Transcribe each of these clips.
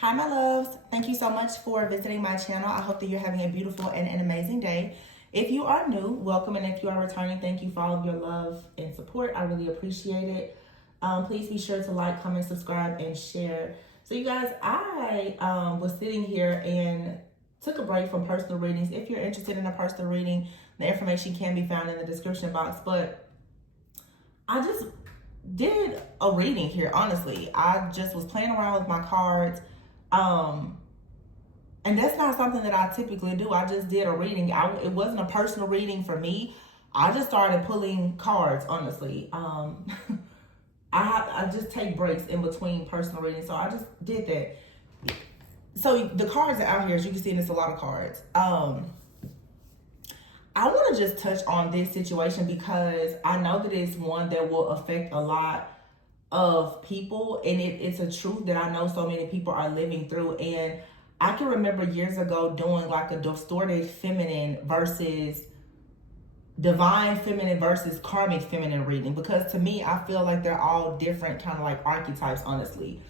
Hi, my loves. Thank you so much for visiting my channel. I hope that you're having a beautiful and an amazing day. If you are new, welcome. And if you are returning, thank you for all of your love and support. I really appreciate it. Please be sure to like, comment, subscribe, and share. So you guys, I was sitting here and took a break from personal readings. If you're interested in a personal reading, the information can be found in the description box. But I just did a reading here, honestly. I just was playing around with my cards. And that's not something that I typically do. I just did a reading. It wasn't a personal reading for me. I just started pulling cards, honestly. I just take breaks in between personal readings, so I just did that. So the cards are out here, as you can see, and it's a lot of cards. I want to just touch on this situation because I know that it's one that will affect a lot of people, and it's a truth that I know so many people are living through. And I can remember years ago doing like a distorted feminine versus divine feminine versus karmic feminine reading, because to me, I feel like they're all different kind of like archetypes, honestly.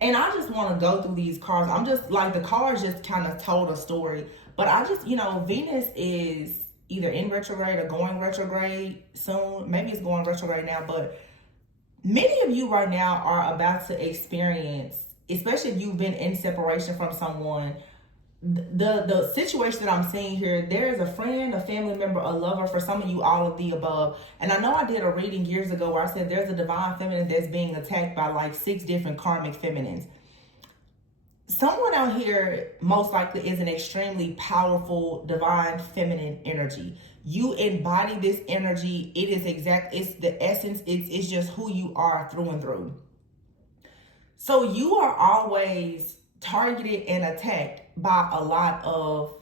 And I just want to go through these cards. I'm just like, the cards just kind of told a story. But I just, Venus is either in retrograde or going retrograde soon. Maybe it's going retrograde now, but many of you right now are about to experience, especially if you've been in separation from someone, the situation that I'm seeing here. There is a friend, a family member, a lover, for some of you, all of the above. And I know I did a reading years ago where I said there's a divine feminine that's being attacked by like 6 different karmic feminines. Someone out here most likely is an extremely powerful divine feminine energy. You embody this energy. It is it's the essence. It's just who you are through and through. So you are always targeted and attacked by a lot of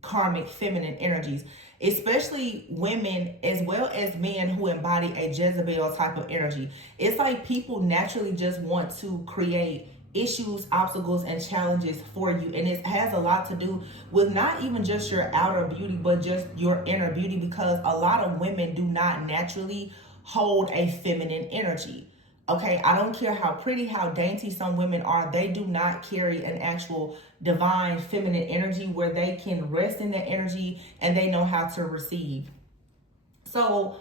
karmic feminine energies, especially women as well as men who embody a Jezebel type of energy. It's like people naturally just want to create issues, obstacles, and challenges for you. And it has a lot to do with not even just your outer beauty, but just your inner beauty, because a lot of women do not naturally hold a feminine energy. Okay, I don't care how pretty, how dainty some women are, they do not carry an actual divine feminine energy where they can rest in that energy and they know how to receive. So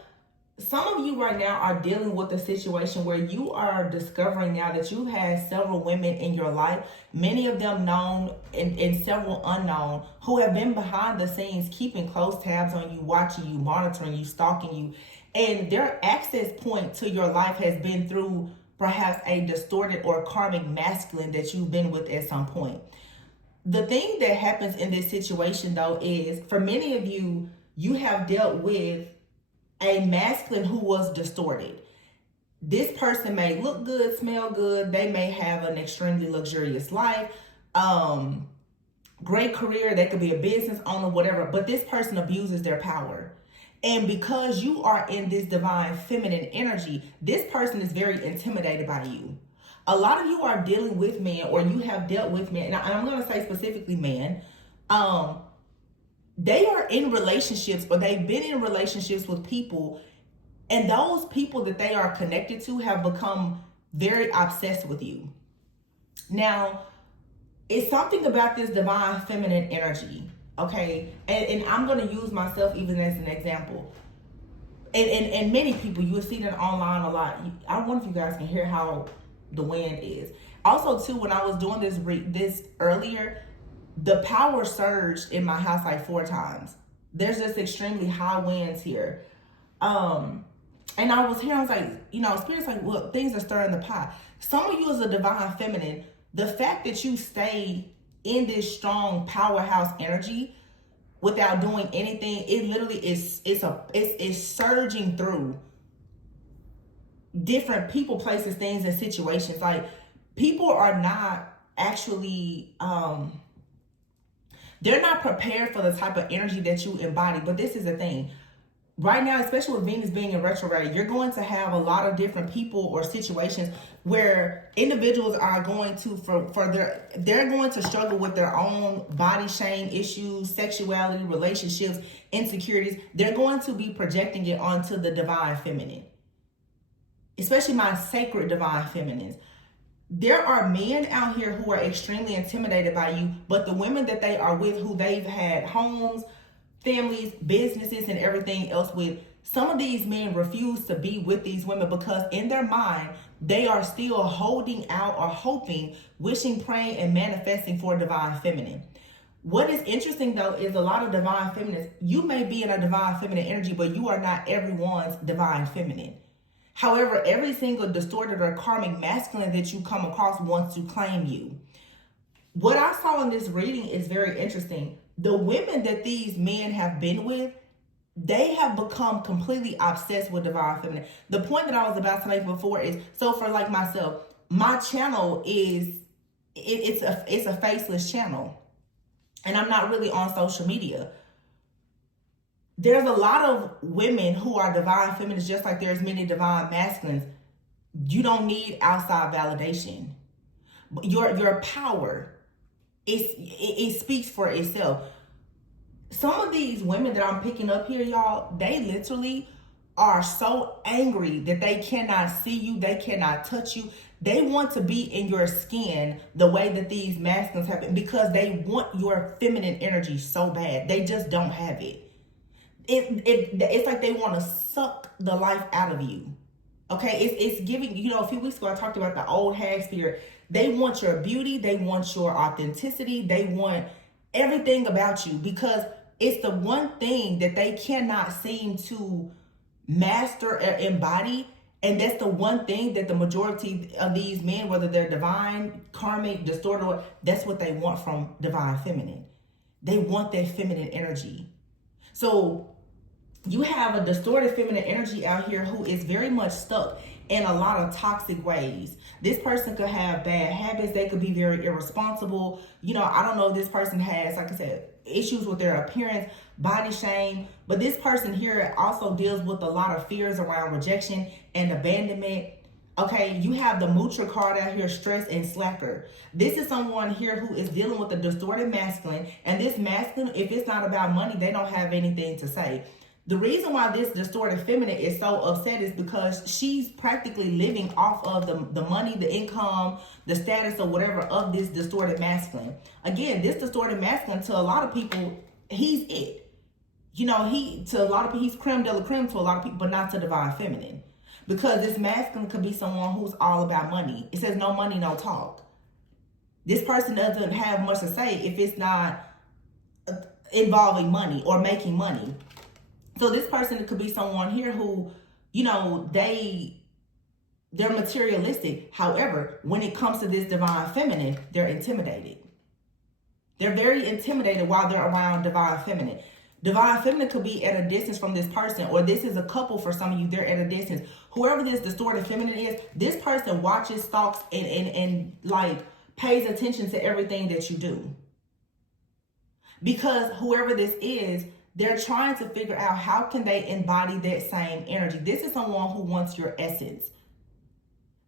some of you right now are dealing with a situation where you are discovering now that you have several women in your life, many of them known and several unknown, who have been behind the scenes, keeping close tabs on you, watching you, monitoring you, stalking you. And their access point to your life has been through perhaps a distorted or karmic masculine that you've been with at some point. The thing that happens in this situation, though, is for many of you, you have dealt with a masculine who was distorted. This person may look good, smell good. They may have an extremely luxurious life, great career. They could be a business owner, whatever. But this person abuses their power. And because you are in this divine feminine energy, this person is very intimidated by you. A lot of you are dealing with men, or you have dealt with men, and I'm going to say specifically men. They are in relationships, or they've been in relationships with people, and those people that they are connected to have become very obsessed with you. Now, it's something about this divine feminine energy. Okay, and I'm going to use myself even as an example. And many people, you will see that online a lot. I wonder if you guys can hear how the wind is. Also, too, when I was doing this earlier, the power surged in my house like 4 times. There's just extremely high winds here. And I was hearing, I was like, Spirit's like, look, things are stirring the pot. Some of you is a divine feminine. The fact that you stay in this strong powerhouse energy without doing anything, it literally is surging through different people, places, things, and situations. Like, people are not actually they're not prepared for the type of energy that you embody. But this is the thing. Right now, especially with Venus being in retrograde, you're going to have a lot of different people or situations where individuals are going to, they're going to struggle with their own body shame issues, sexuality, relationships, insecurities. They're going to be projecting it onto the divine feminine, especially my sacred divine feminines. There are men out here who are extremely intimidated by you, but the women that they are with, who they've had homes, families, businesses, and everything else with, some of these men refuse to be with these women because in their mind, they are still holding out or hoping, wishing, praying, and manifesting for divine feminine. What is interesting though is a lot of divine feminines, you may be in a divine feminine energy, but you are not everyone's divine feminine. However, every single distorted or karmic masculine that you come across wants to claim you. What I saw in this reading is very interesting. The women that these men have been with, they have become completely obsessed with divine feminine. The point that I was about to make before is, so for like myself, my channel is, it's a faceless channel. And I'm not really on social media. There's a lot of women who are divine feminines, just like there's many divine masculines. You don't need outside validation. Your power, it speaks for itself. Some of these women that I'm picking up here, y'all, they literally are so angry that they cannot see you, they cannot touch you. They want to be in your skin the way that these masculines have been, because they want your feminine energy so bad. They just don't have it. It's like they want to suck the life out of you. Okay, it's giving, you know, a few weeks ago I talked about the old hag spirit. They want your beauty, they want your authenticity, they want everything about you, because it's the one thing that they cannot seem to master or embody. And that's the one thing that the majority of these men, whether they're divine, karmic, distorted, that's what they want from divine feminine. They want that feminine energy. So you have a distorted feminine energy out here who is very much stuck in a lot of toxic ways. This person could have bad habits. They could be very irresponsible. You know, I don't know if this person has, like I said, issues with their appearance, body shame. But this person here also deals with a lot of fears around rejection and abandonment. Okay, you have the Mutra card out here, stress and slacker. This is someone here who is dealing with a distorted masculine. And this masculine, if it's not about money, they don't have anything to say. The reason why this distorted feminine is so upset is because she's practically living off of the money, the income, the status or whatever of this distorted masculine. Again, this distorted masculine, to a lot of people, he's it. You know, to a lot of people, he's creme de la creme to a lot of people, but not to divine feminine. Because this masculine could be someone who's all about money. It says no money, no talk. This person doesn't have much to say if it's not involving money or making money. So this person could be someone here who, you know, they're materialistic. However, when it comes to this divine feminine, they're intimidated. They're very intimidated while they're around divine feminine. Divine feminine could be at a distance from this person, or this is a couple for some of you, they're at a distance. Whoever this distorted feminine is, this person watches, stalks, and like pays attention to everything that you do. Because whoever this is, they're trying to figure out how can they embody that same energy. This is someone who wants your essence.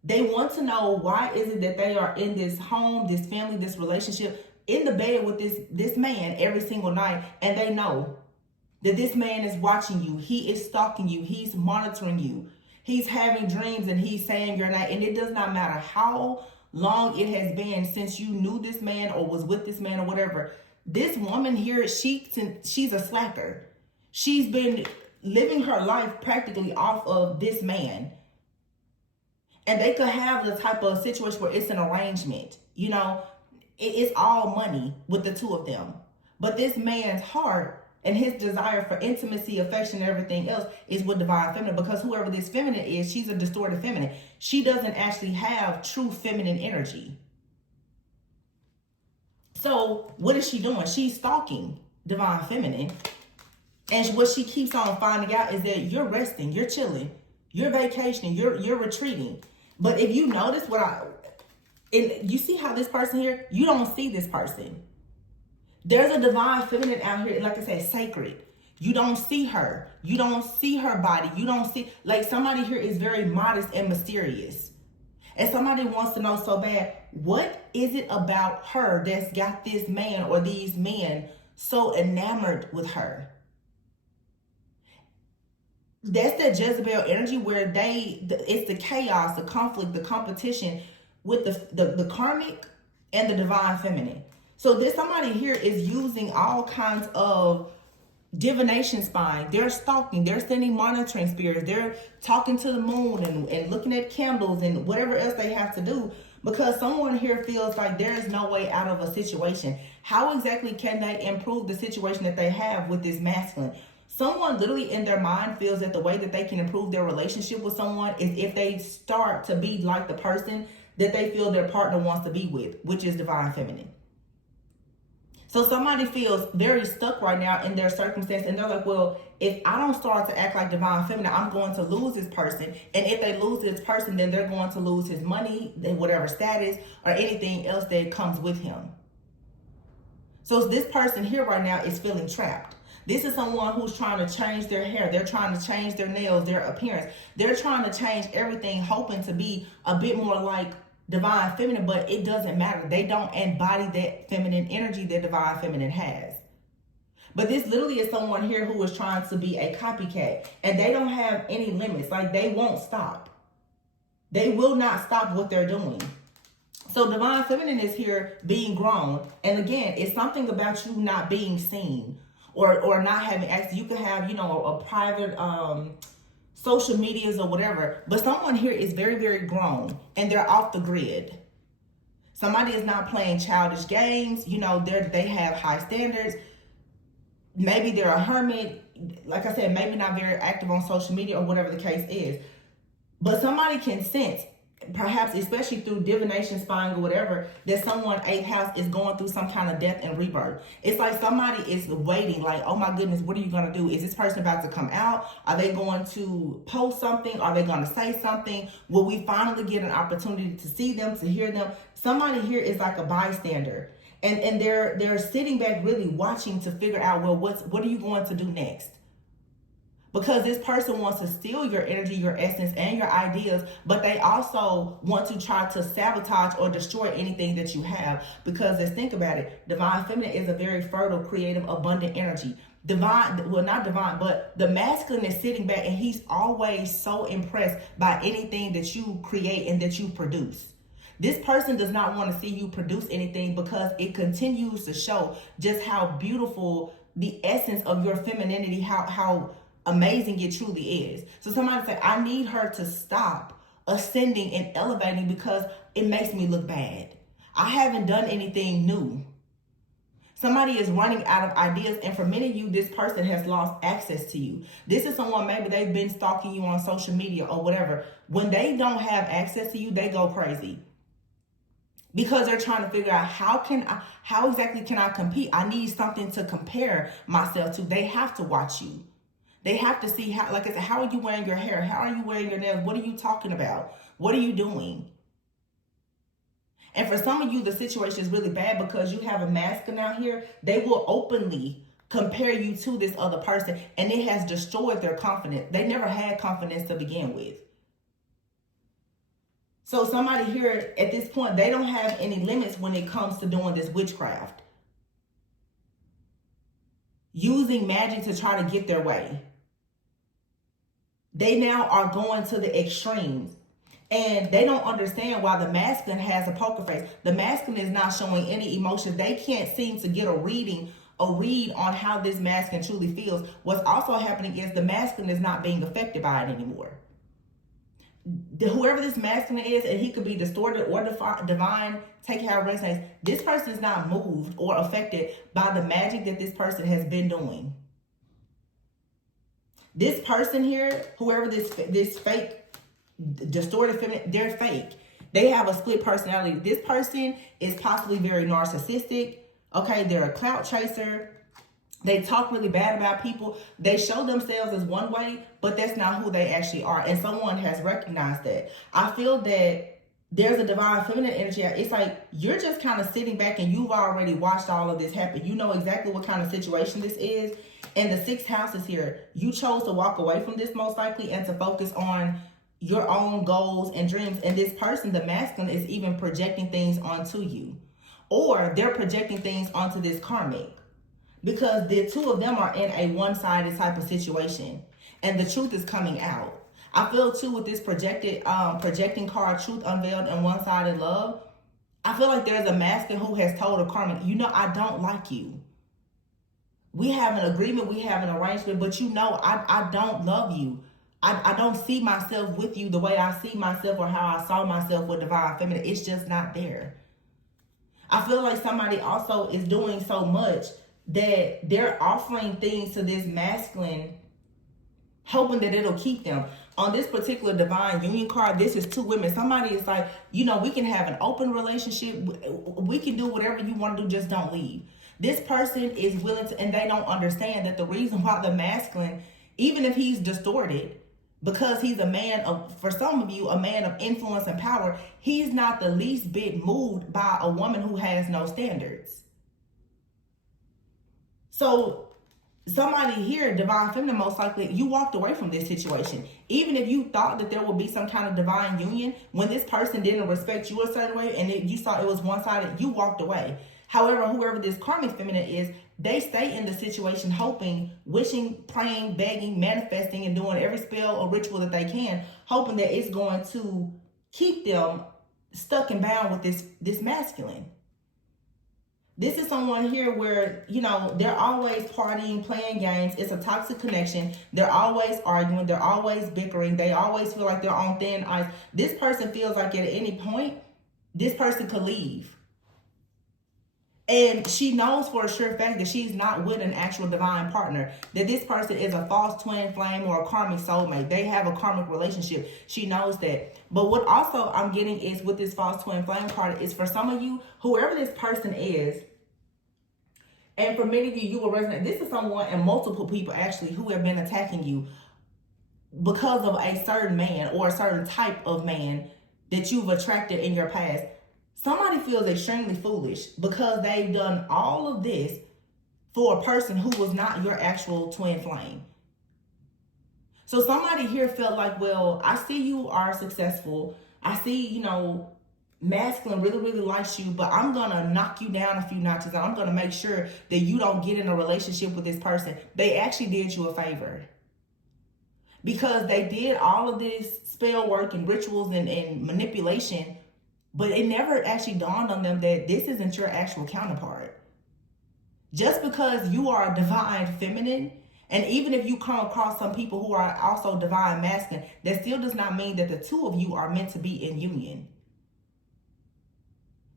They want to know, why is it that they are in this home, this family, this relationship, in the bed with this man every single night, and they know that this man is watching you. He is stalking you. He's monitoring you. He's having dreams and he's saying your name. And it does not matter how long it has been since you knew this man or was with this man or whatever. This woman here, she's a slacker. She's been living her life practically off of this man. And they could have the type of situation where it's an arrangement. You know, it's all money with the two of them. But this man's heart and his desire for intimacy, affection, and everything else is with divine feminine. Because whoever this feminine is, she's a distorted feminine. She doesn't actually have true feminine energy. So what is she doing? She's stalking divine feminine. And what she keeps on finding out is that you're resting, you're chilling, you're vacationing, you're retreating. But if you notice and you see how this person here, you don't see this person. There's a divine feminine out here, like I said, sacred. You don't see her. You don't see her body. You don't see, like, somebody here is very modest and mysterious. And somebody wants to know so bad, what is it about her that's got this man or these men so enamored with her? That's that Jezebel energy where it's the chaos, the conflict, the competition. with the karmic and the divine feminine. So there's somebody here is using all kinds of divination spying. They're stalking, they're sending monitoring spirits, they're talking to the moon and looking at candles and whatever else they have to do, because someone here feels like there is no way out of a situation. How exactly can they improve the situation that they have with this masculine? Someone literally in their mind feels that the way that they can improve their relationship with someone is if they start to be like the person that they feel their partner wants to be with, which is divine feminine. So somebody feels very stuck right now in their circumstance, and they're like, well, if I don't start to act like divine feminine, I'm going to lose this person. And if they lose this person, then they're going to lose his money, whatever status, or anything else that comes with him. So this person here right now is feeling trapped. This is someone who's trying to change their hair. They're trying to change their nails, their appearance. They're trying to change everything, hoping to be a bit more like divine feminine, but it doesn't matter. They don't embody that feminine energy that divine feminine has. But this literally is someone here who is trying to be a copycat, and they don't have any limits. Like, they won't stop. They will not stop what they're doing. So divine feminine is here being grown. And again, it's something about you not being seen or not having access. You can have, a private social medias or whatever, but someone here is very, very grown and they're off the grid. Somebody is not playing childish games. They have high standards. Maybe they're a hermit. Like I said, maybe not very active on social media or whatever the case is. But somebody can sense, perhaps especially through divination, spying, or whatever, that someone 8th house is going through some kind of death and rebirth. It's like somebody is waiting, like, oh my goodness, what are you going to do? Is this person about to come out? Are they going to post something? Are they going to say something? Will we finally get an opportunity to see them, to hear them? Somebody here is like a bystander. And they're sitting back really watching to figure out, well, what are you going to do next? Because this person wants to steal your energy, your essence, and your ideas, but they also want to try to sabotage or destroy anything that you have. Because let's think about it. Divine feminine is a very fertile, creative, abundant energy. Not divine, but the masculine is sitting back and he's always so impressed by anything that you create and that you produce. This person does not want to see you produce anything because it continues to show just how beautiful the essence of your femininity, how amazing it truly is. So somebody say, I need her to stop ascending and elevating because it makes me look bad. I haven't done anything new. Somebody is running out of ideas, and for many of you, this person has lost access to you. This is someone, maybe they've been stalking you on social media or whatever. When they don't have access to you, they go crazy. Because they're trying to figure out how exactly can I compete? I need something to compare myself to. They have to watch you. They have to see how, like I said, how are you wearing your hair? How are you wearing your nails? What are you talking about? What are you doing? And for some of you, the situation is really bad because you have a masculine out here. They will openly compare you to this other person, and it has destroyed their confidence. They never had confidence to begin with. So somebody here at this point, they don't have any limits when it comes to doing this witchcraft. Using magic to try to get their way. They now are going to the extremes. And they don't understand why the masculine has a poker face. The masculine is not showing any emotions. They can't seem to get a read on how this masculine truly feels. What's also happening is the masculine is not being affected by it anymore. Whoever this masculine is, and he could be distorted or divine, take how it resonates. This person is not moved or affected by the magic that this person has been doing. This person here, whoever this fake, distorted feminine, they're fake. They have a split personality. This person is possibly very narcissistic. Okay, they're a clout chaser. They talk really bad about people. They show themselves as one way, but that's not who they actually are. And someone has recognized that. I feel that there's a divine feminine energy. It's like you're just kind of sitting back and you've already watched all of this happen. You know exactly what kind of situation this is. And the 6th house is here. You chose to walk away from this most likely and to focus on your own goals and dreams. And this person, the masculine, is even projecting things onto you. Or they're projecting things onto this karmic. Because the two of them are in a one-sided type of situation. And the truth is coming out. I feel too with this projecting card, truth unveiled and one-sided love. I feel like there's a masculine who has told a karmic, you know, I don't like you. We have an agreement, we have an arrangement, but you know, I don't love you. I don't see myself with you the way I see myself or how I saw myself with divine feminine. It's just not there. I feel like somebody also is doing so much that they're offering things to this masculine, hoping that it'll keep them. On this particular divine union card, this is two women. Somebody is like, you know, we can have an open relationship. We can do whatever you want to do, just don't leave. This person is willing to, and they don't understand that the reason why the masculine, even if he's distorted, because he's a man of, for some of you, a man of influence and power, he's not the least bit moved by a woman who has no standards. So somebody here, divine feminine, most likely, you walked away from this situation. Even if you thought that there would be some kind of divine union, when this person didn't respect you a certain way and you saw it was one-sided, you walked away. However, whoever this karmic feminine is, they stay in the situation hoping, wishing, praying, begging, manifesting, and doing every spell or ritual that they can, hoping that it's going to keep them stuck and bound with this masculine. This is someone here where, you know, they're always partying, playing games. It's a toxic connection. They're always arguing. They're always bickering. They always feel like they're on thin ice. This person feels like at any point, this person could leave. And she knows for a sure fact that she's not with an actual divine partner, that this person is a false twin flame or a karmic soulmate. They have a karmic relationship. She knows that. But what also I'm getting is with this false twin flame card is for some of you, whoever this person is, and for many of you, you will resonate. This is someone and multiple people actually who have been attacking you because of a certain man or a certain type of man that you've attracted in your past. Somebody feels extremely foolish because they've done all of this for a person who was not your actual twin flame. So somebody here felt like, well, I see you are successful. I see, you know, masculine really, really likes you, but I'm going to knock you down a few notches. And I'm going to make sure that you don't get in a relationship with this person. They actually did you a favor because they did all of this spell work and rituals and manipulation. But it never actually dawned on them that this isn't your actual counterpart. Just because you are a divine feminine, and even if you come across some people who are also divine masculine, that still does not mean that the two of you are meant to be in union.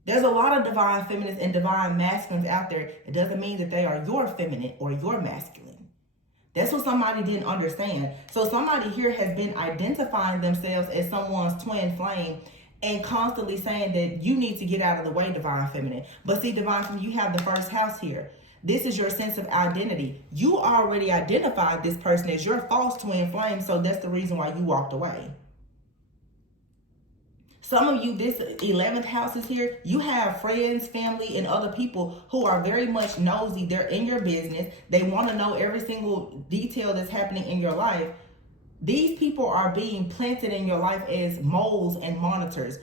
There's a lot of divine feminines and divine masculines out there. It doesn't mean that they are your feminine or your masculine. That's what somebody didn't understand. So somebody here has been identifying themselves as someone's twin flame and constantly saying that you need to get out of the way, divine feminine. But see, divine feminine, you have the first house here. This is your sense of identity. You already identified this person as your false twin flame, so that's the reason why you walked away. Some of you, this 11th house is here. You have friends, family, and other people who are very much nosy. They're in your business. They want to know every single detail that's happening in your life. These people are being planted in your life as moles and monitors.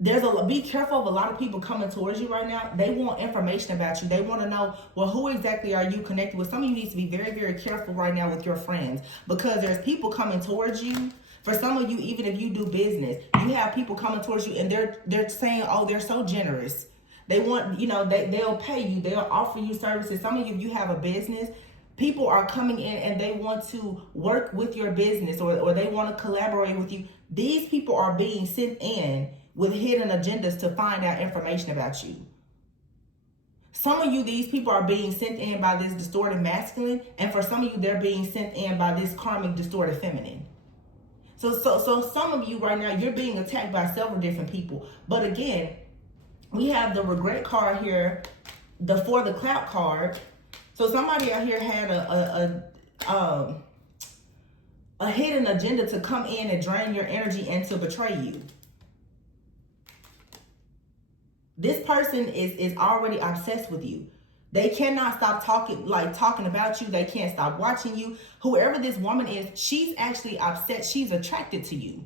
Be careful of a lot of people coming towards you right now. They want information about you. They want to know, well, who exactly are you connected with? Some of you need to be very, very careful right now with your friends because there's people coming towards you. For some of you, even if you do business, you have people coming towards you and they're saying, oh, they're so generous. They want, you know, they'll pay you. They'll offer you services. Some of you, if you have a business, people are coming in and they want to work with your business or they want to collaborate with you. These people are being sent in with hidden agendas to find out information about you. Some of you, these people are being sent in by this distorted masculine, and for some of you, they're being sent in by this karmic distorted feminine. So some of you right now, you're being attacked by several different people. But again, we have the regret card here, the for the clout card. So somebody out here had a hidden agenda to come in and drain your energy and to betray you. This person is already obsessed with you. They cannot stop talking about you. They can't stop watching you. Whoever this woman is, she's actually upset. She's attracted to you.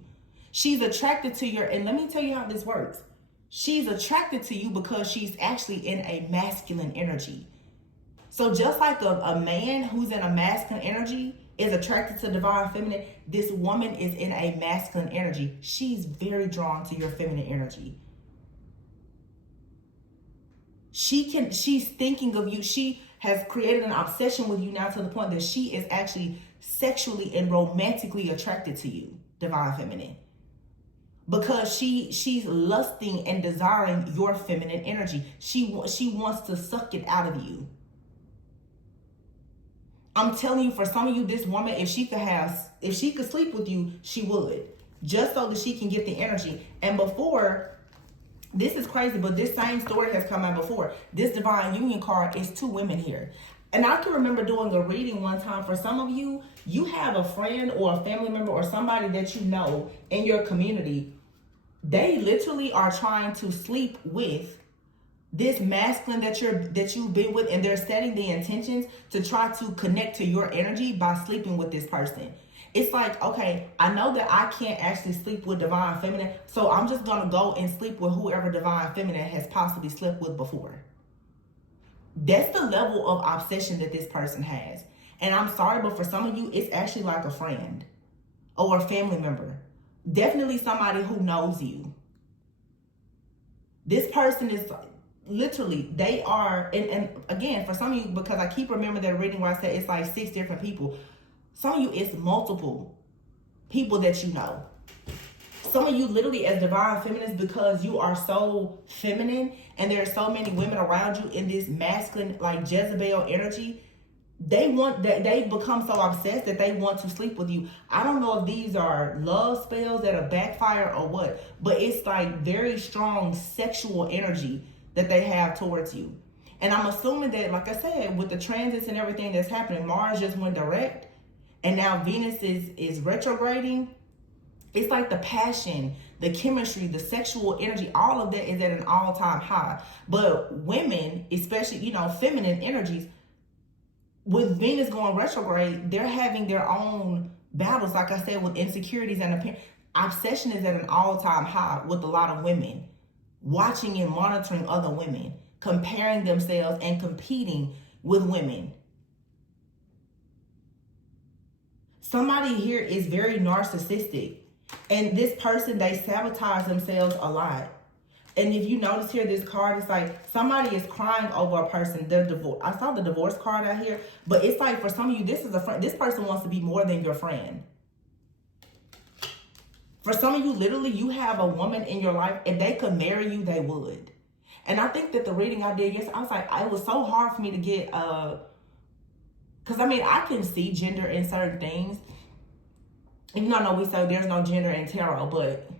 She's attracted to your, and let me tell you how this works. She's attracted to you because she's actually in a masculine energy. So just like a man who's in a masculine energy is attracted to divine feminine, this woman is in a masculine energy. She's very drawn to your feminine energy. She's thinking of you. She has created an obsession with you now to the point that she is actually sexually and romantically attracted to you, divine feminine. Because she's lusting and desiring your feminine energy. She wants to suck it out of you. I'm telling you, for some of you, this woman, if she could sleep with you, she would. Just so that she can get the energy. And before, this is crazy, but this same story has come out before. This divine union card is 2 women here. And I can remember doing a reading one time. For some of you, you have a friend or a family member or somebody that you know in your community. They literally are trying to sleep with this masculine that you've been with, and they're setting the intentions to try to connect to your energy by sleeping with this person. It's like, okay, I know that I can't actually sleep with divine feminine, so I'm just gonna go and sleep with whoever divine feminine has possibly slept with before. That's the level of obsession that this person has. And I'm sorry, but for some of you, it's actually like a friend or a family member. Definitely somebody who knows you. This person is literally, they are, and again, for some of you, because I keep remembering that reading where I said it's like 6 different people. Some of you, it's multiple people that you know. Some of you literally as divine feminines, because you are so feminine and there are so many women around you in this masculine, like Jezebel energy, they become so obsessed that they want to sleep with you. I don't know if these are love spells that are backfire or what, but it's like very strong sexual energy that they have towards you. And I'm assuming that, like I said, with the transits and everything that's happening, Mars just went direct and now Venus is retrograding. It's like the passion, the chemistry, the sexual energy, all of that is at an all-time high. But women, especially, feminine energies, with Venus going retrograde, they're having their own battles, like I said, with insecurities and obsession is at an all-time high with a lot of women. Watching and monitoring other women, comparing themselves and competing with women. Somebody here is very narcissistic. And this person, they sabotage themselves a lot. And if you notice here, this card is like somebody is crying over a person, their divorce. I saw the divorce card out here, but it's like for some of you, this is a friend. This person wants to be more than your friend. For some of you, literally, you have a woman in your life. If they could marry you, they would. And I think that the reading I did yesterday, I was like, it was so hard for me to get, because I can see gender in certain things. Even though I know we say there's no gender in tarot, but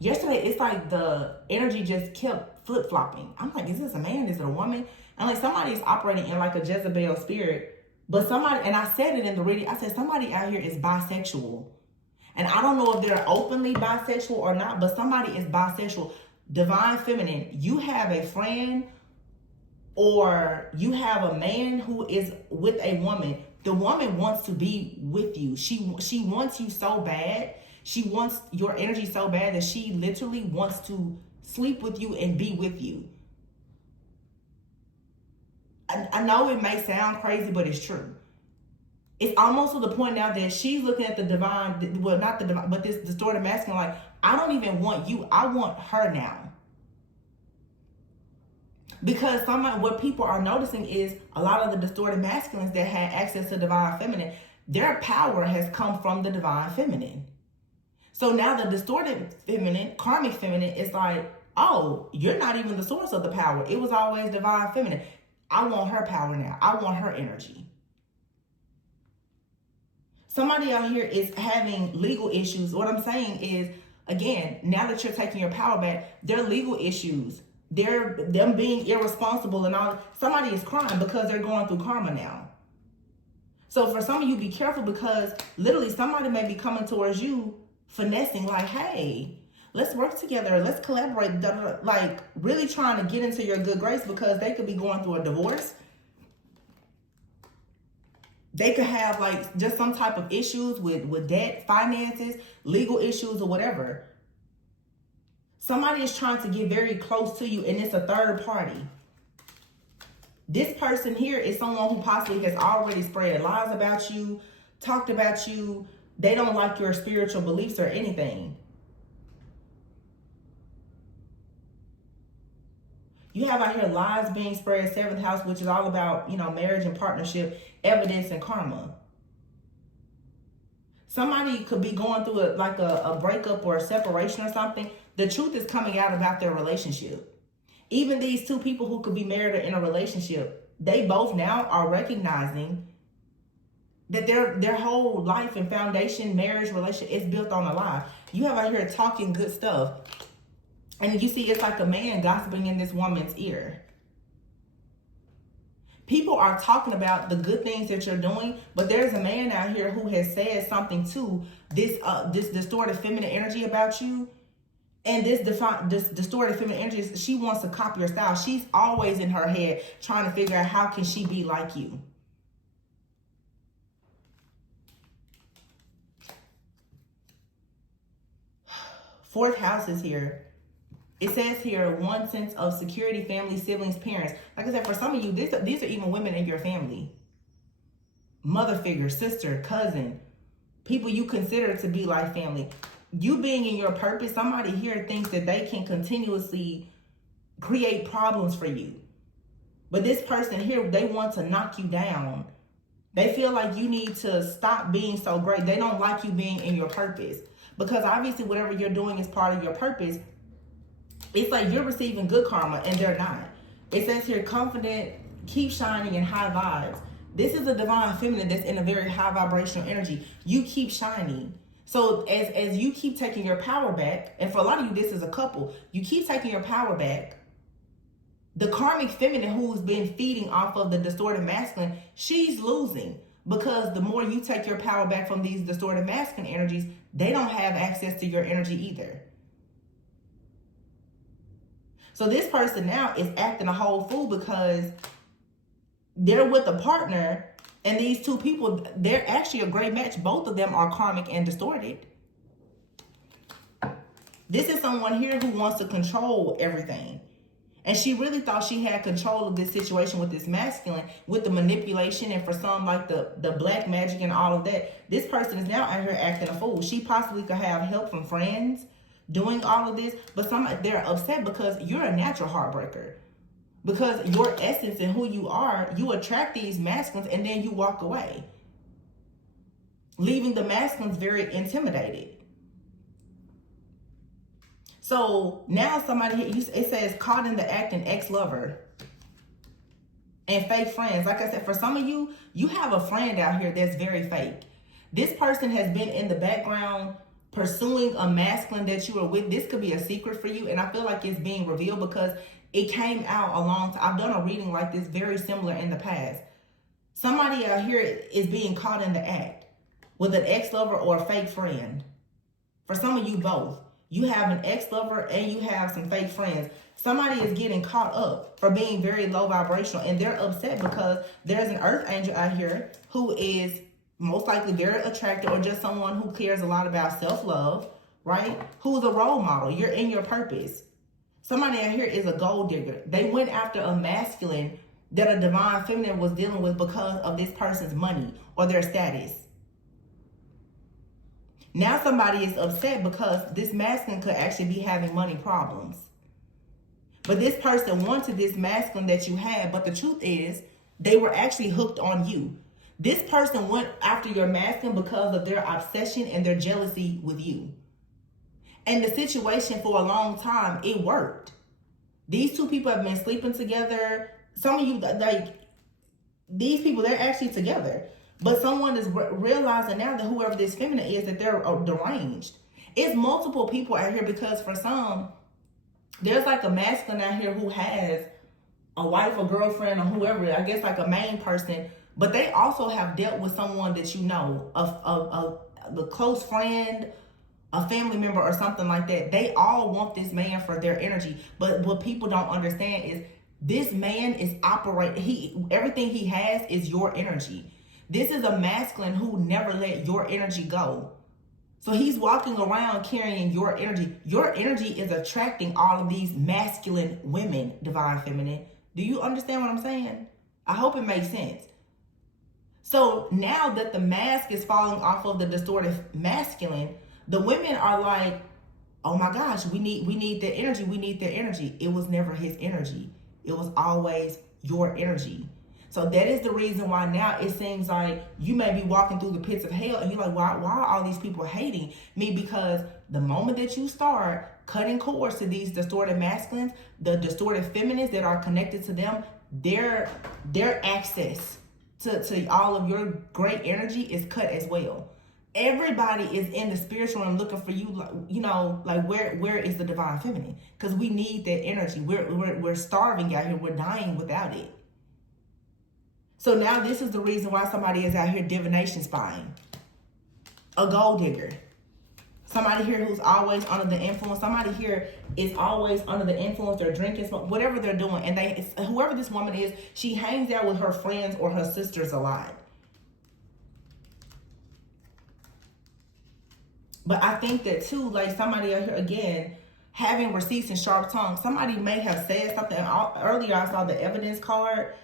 yesterday, it's like the energy just kept flip-flopping. I'm like, is this a man? Is it a woman? And like somebody is operating in like a Jezebel spirit. But somebody, and I said it in the reading, I said somebody out here is bisexual. And I don't know if they're openly bisexual or not, but somebody is bisexual. Divine feminine, you have a friend or you have a man who is with a woman. The woman wants to be with you. She wants you so bad. She wants your energy so bad that she literally wants to sleep with you and be with you. I know it may sound crazy, but it's true. It's almost to the point now that she's looking at the divine, well, not the divine, but this distorted masculine, like, I don't even want you. I want her now. Because what people are noticing is a lot of the distorted masculines that had access to divine feminine, their power has come from the divine feminine. So now the distorted feminine, karmic feminine, is like, oh, you're not even the source of the power. It was always divine feminine. I want her power now. I want her energy. Somebody out here is having legal issues. What I'm saying is, again, now that you're taking your power back, they're legal issues. They're them being irresponsible and all. Somebody is crying because they're going through karma now. So for some of you, be careful because literally somebody may be coming towards you finessing like, hey, let's work together. Let's collaborate. Like really trying to get into your good grace because they could be going through a divorce. They could have like just some type of issues with debt, finances, legal issues or whatever. Somebody is trying to get very close to you and it's a third party. This person here is someone who possibly has already spread lies about you, talked about you. They don't like your spiritual beliefs or anything. You have out here lies being spread, 7th house, which is all about, marriage and partnership, evidence and karma. Somebody could be going through a breakup or a separation or something. The truth is coming out about their relationship. Even these two people who could be married or in a relationship, they both now are recognizing that their whole life and foundation, marriage, relationship is built on a lie. You have out here talking good stuff. And you see, it's like a man gossiping in this woman's ear. People are talking about the good things that you're doing, but there's a man out here who has said something to this distorted feminine energy about you. And this distorted feminine energy, she wants to copy your style. She's always in her head trying to figure out how can she be like you. Fourth house is here. It says here, one sense of security, family, siblings, parents. Like I said, for some of you, these are even women in your family. Mother figure, sister, cousin, people you consider to be like family. You being in your purpose, somebody here thinks that they can continuously create problems for you. But this person here, they want to knock you down. They feel like you need to stop being so great. They don't like you being in your purpose. Because obviously whatever you're doing is part of your purpose. It's like you're receiving good karma and they're not. It says here, confident, keep shining in high vibes. This is a divine feminine that's in a very high vibrational energy. You keep shining. So as you keep taking your power back, and for a lot of you, this is a couple, you keep taking your power back, the karmic feminine who's been feeding off of the distorted masculine, she's losing. Because the more you take your power back from these distorted masculine energies, they don't have access to your energy either. So this person now is acting a whole fool because they're with a partner, and these two people, they're actually a great match. Both of them are karmic and distorted. This is someone here who wants to control everything. And she really thought she had control of this situation with this masculine, with the manipulation, and for some, like the black magic and all of that. This person is now out here acting a fool. She possibly could have help from friends doing all of this, but they're upset because you're a natural heartbreaker. Because your essence and who you are, you attract these masculines and then you walk away, leaving the masculines very intimidated. So now somebody, it says caught in the act, an ex-lover and fake friends. Like I said, for some of you, you have a friend out here that's very fake. This person has been in the background pursuing a masculine that you are with. This could be a secret for you, and I feel like it's being revealed because it came out a long time. I've done a reading like this very similar in the past. Somebody out here is being caught in the act with an ex-lover or a fake friend. For some of you, both. You have an ex-lover and you have some fake friends. Somebody is getting caught up for being very low vibrational, and they're upset because there's an earth angel out here who is most likely very attractive, or just someone who cares a lot about self-love, right? Who's a role model. You're in your purpose. Somebody out here is a gold digger. They went after a masculine that a divine feminine was dealing with because of this person's money or their status. Now somebody is upset because this masculine could actually be having money problems. But this person wanted this masculine that you had, but the truth is they were actually hooked on you. This person went after your masculine because of their obsession and their jealousy with you. And the situation for a long time, it worked. These two people have been sleeping together. Some of you, like, these people, they're actually together. But someone is realizing now that whoever this feminine is, that they're deranged. It's multiple people out here because for some, there's like a masculine out here who has a wife or girlfriend or whoever, I guess like a main person, but they also have dealt with someone that you know, a close friend, a family member or something like that. They all want this man for their energy. But what people don't understand is this man is everything he has is your energy. This is a masculine who never let your energy go. So he's walking around carrying your energy. Your energy is attracting all of these masculine women, divine feminine. Do you understand what I'm saying? I hope it makes sense. So now that the mask is falling off of the distorted masculine, the women are like, oh my gosh, we need their energy. We need their energy. It was never his energy. It was always your energy. So that is the reason why now it seems like you may be walking through the pits of hell and you're like, why are all these people hating me? Because the moment that you start cutting cords to these distorted masculines, the distorted feminines that are connected to them, their access to all of your great energy is cut as well. Everybody is in the spiritual realm looking for you, like where is the divine feminine? Because we need that energy. We're starving out here. We're dying without it. So now this is the reason why somebody is out here divination spying, a gold digger, somebody here who's always under the influence. Somebody here is always under the influence. They're drinking, smoke, whatever they're doing, and whoever this woman is, she hangs out with her friends or her sisters a lot. But I think that too, like somebody out here again, having receipts and sharp tongue. Somebody may have said something earlier. I saw the evidence card.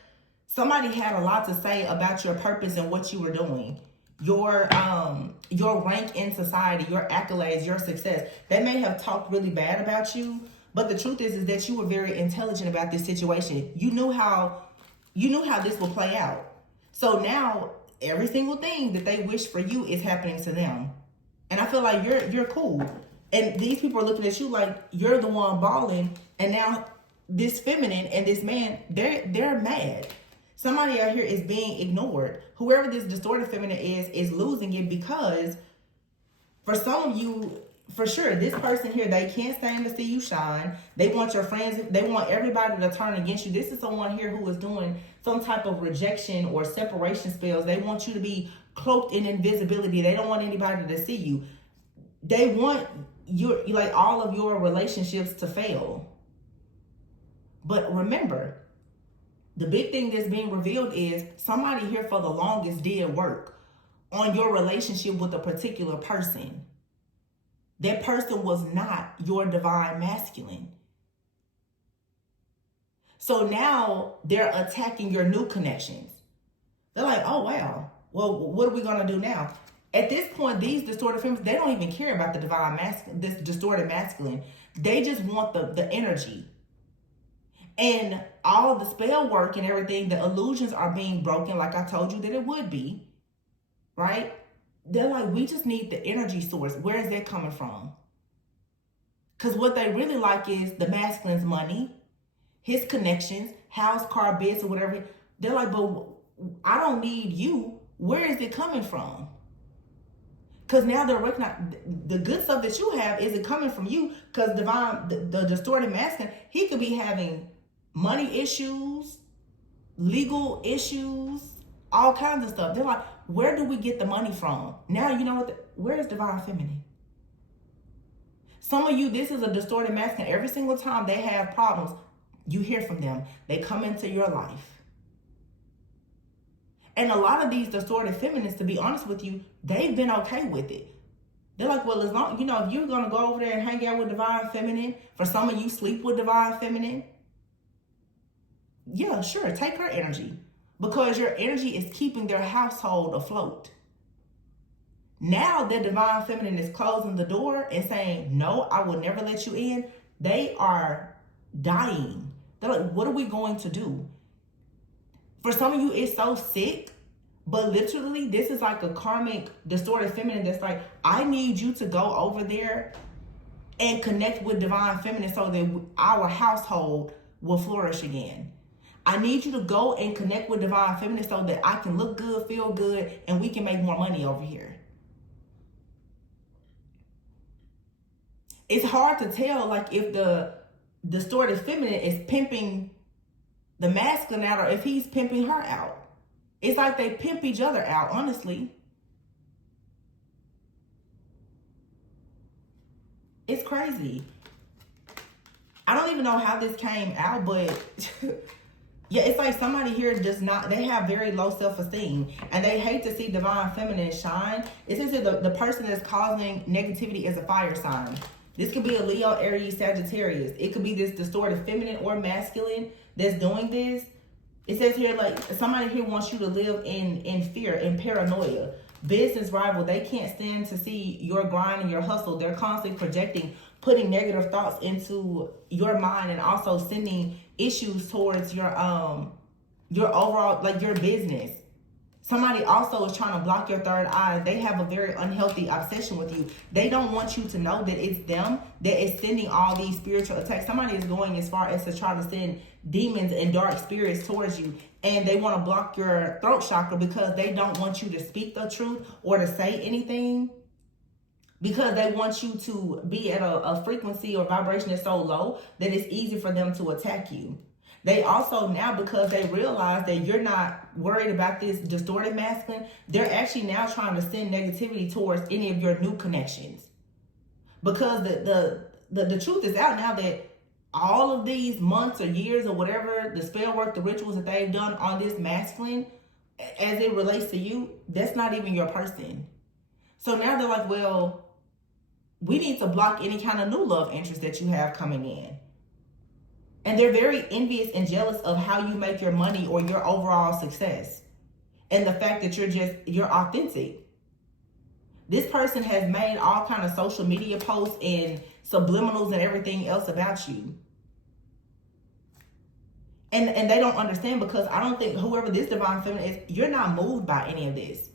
Somebody had a lot to say about your purpose and what you were doing, your rank in society, your accolades, your success. They may have talked really bad about you, but the truth is that you were very intelligent about this situation. You knew how this will play out. So now every single thing that they wish for you is happening to them. And I feel like you're cool. And these people are looking at you like you're the one balling. And now this feminine and this man, they're mad. Somebody out here is being ignored. Whoever this distorted feminine is losing it, because for some of you, for sure, this person here, they can't stand to see you shine. They want your friends, they want everybody to turn against you. This is someone here who is doing some type of rejection or separation spells. They want you to be cloaked in invisibility. They don't want anybody to see you. They want all of your relationships to fail. But remember, the big thing that's being revealed is somebody here for the longest did work on your relationship with a particular person. That person was not your divine masculine. So now they're attacking your new connections. They're like, oh, wow. Well, what are we going to do now? At this point, these distorted feminines, they don't even care about the divine masculine, this distorted masculine. They just want the energy. And all of the spell work and everything, the illusions are being broken like I told you that it would be, right? They're like, we just need the energy source. Where is that coming from? Because what they really like is the masculine's money, his connections, house, car, beds, or whatever. They're like, but I don't need you. Where is it coming from? Because now they're recognizing the good stuff that you have isn't coming from you. Because the distorted masculine, he could be having money issues, legal issues, all kinds of stuff. They're like, where do we get the money from? Now you know where is divine feminine? Some of you, this is a distorted masculine. Every single time they have problems, you hear from them. They come into your life. And a lot of these distorted feminines, to be honest with you, they've been okay with it. They're like, well, as long, if you're going to go over there and hang out with divine feminine, for some of you sleep with divine feminine, yeah, sure, take her energy, because your energy is keeping their household afloat. Now that divine feminine is closing the door and saying, no, I will never let you in, they are dying. They're like, what are we going to do? For some of you, it's so sick, but literally this is like a karmic distorted feminine that's like, I need you to go over there and connect with divine feminine so that our household will flourish again. I need you to go and connect with divine feminine so that I can look good, feel good, and we can make more money over here. It's hard to tell, like, if the distorted feminine is pimping the masculine out or if he's pimping her out. It's like they pimp each other out, honestly. It's crazy. I don't even know how this came out, but yeah, it's like somebody here they have very low self-esteem and they hate to see divine feminine shine. It's as if the person that's causing negativity is a fire sign. This could be a Leo, Aries, Sagittarius. It could be this distorted feminine or masculine that's doing this. It says here, like, somebody here wants you to live in fear and paranoia. Business rival, they can't stand to see your grind and your hustle. They're constantly projecting, putting negative thoughts into your mind, and also sending issues towards your overall, like, your business. Somebody also is trying to block your third eye. They have a very unhealthy obsession with you. They don't want you to know that it's them that is sending all these spiritual attacks. Somebody is going as far as to try to send demons and dark spirits towards you. And they want to block your throat chakra because they don't want you to speak the truth or to say anything. Because they want you to be at a frequency or vibration that's so low that it's easy for them to attack you. They also now, because they realize that you're not worried about this distorted masculine, they're actually now trying to send negativity towards any of your new connections. Because the truth is out now that all of these months or years or whatever, the spell work, the rituals that they've done on this masculine, as it relates to you, that's not even your person. So now they're like, well, we need to block any kind of new love interest that you have coming in. And they're very envious and jealous of how you make your money or your overall success. And the fact that you're authentic. This person has made all kind of social media posts and subliminals and everything else about you. And they don't understand, because I don't think whoever this divine feminine is, you're not moved by any of this.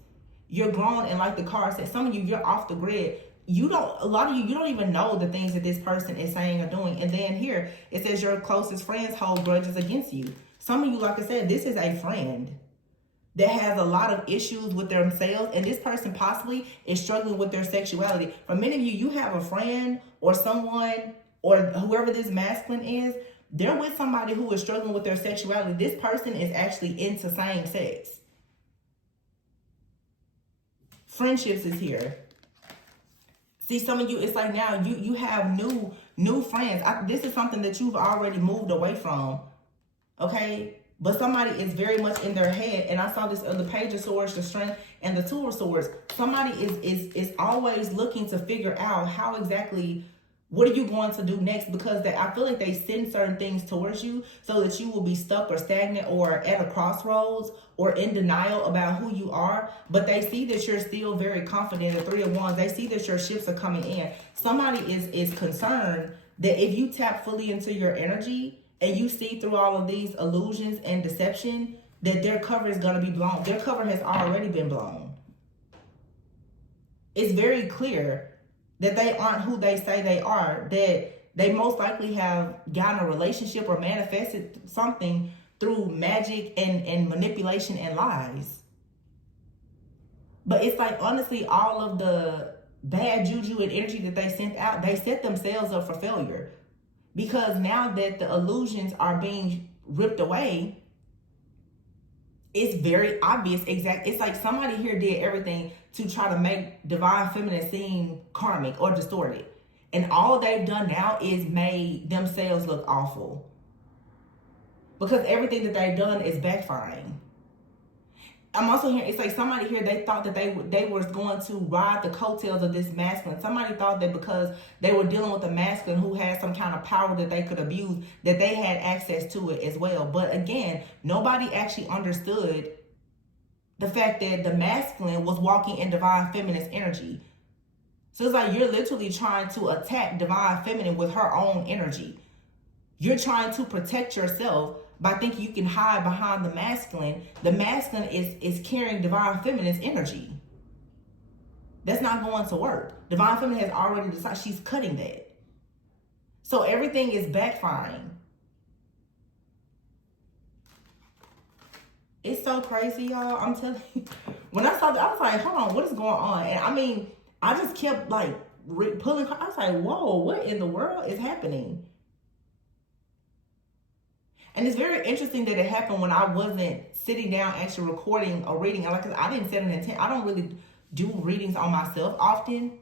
You're grown, and like the card said, some of you, you're off the grid. A lot of you don't even know the things that this person is saying or doing. And then here, it says your closest friends hold grudges against you. Some of you, like I said, this is a friend that has a lot of issues with themselves, and this person possibly is struggling with their sexuality. For many of you, you have a friend or someone or whoever this masculine is, they're with somebody who is struggling with their sexuality. This person is actually into same sex. Friendships is here. See, some of you, it's like now you have new friends. This is something that you've already moved away from, okay? But somebody is very much in their head, and I saw this on the Page of Swords, the Strength, and the Two of Swords. Somebody is always looking to figure out how exactly, what are you going to do next? Because I feel like they send certain things towards you so that you will be stuck or stagnant or at a crossroads or in denial about who you are. But they see that you're still very confident. The Three of Wands, they see that your shifts are coming in. Somebody is concerned that if you tap fully into your energy and you see through all of these illusions and deception, that their cover is going to be blown. Their cover has already been blown. It's very clear that they aren't who they say they are, that they most likely have gotten a relationship or manifested something through magic and manipulation and lies. But it's like, honestly, all of the bad juju and energy that they sent out, they set themselves up for failure. Because now that the illusions are being ripped away, it's very obvious. It's like somebody here did everything to try to make divine feminine seem karmic or distorted. And all they've done now is made themselves look awful. Because everything that they've done is backfiring. I'm also hearing, it's like somebody here, they thought that they were going to ride the coattails of this masculine. Somebody thought that because they were dealing with a masculine who had some kind of power that they could abuse, that they had access to it as well. But again, nobody actually understood the fact that the masculine was walking in divine feminine's energy. So it's like you're literally trying to attack divine feminine with her own energy. You're trying to protect yourself by thinking you can hide behind the masculine. The masculine is carrying divine feminine's energy. That's not going to work. Divine feminine has already decided she's cutting that. So everything is backfiring. It's so crazy, y'all. I'm telling you. When I saw that, I was like, hold on, what is going on? And I mean, I just kept like pulling. I was like, whoa, what in the world is happening? And it's very interesting that it happened when I wasn't sitting down actually recording a reading. Like, I didn't set an intent. I don't really do readings on myself often.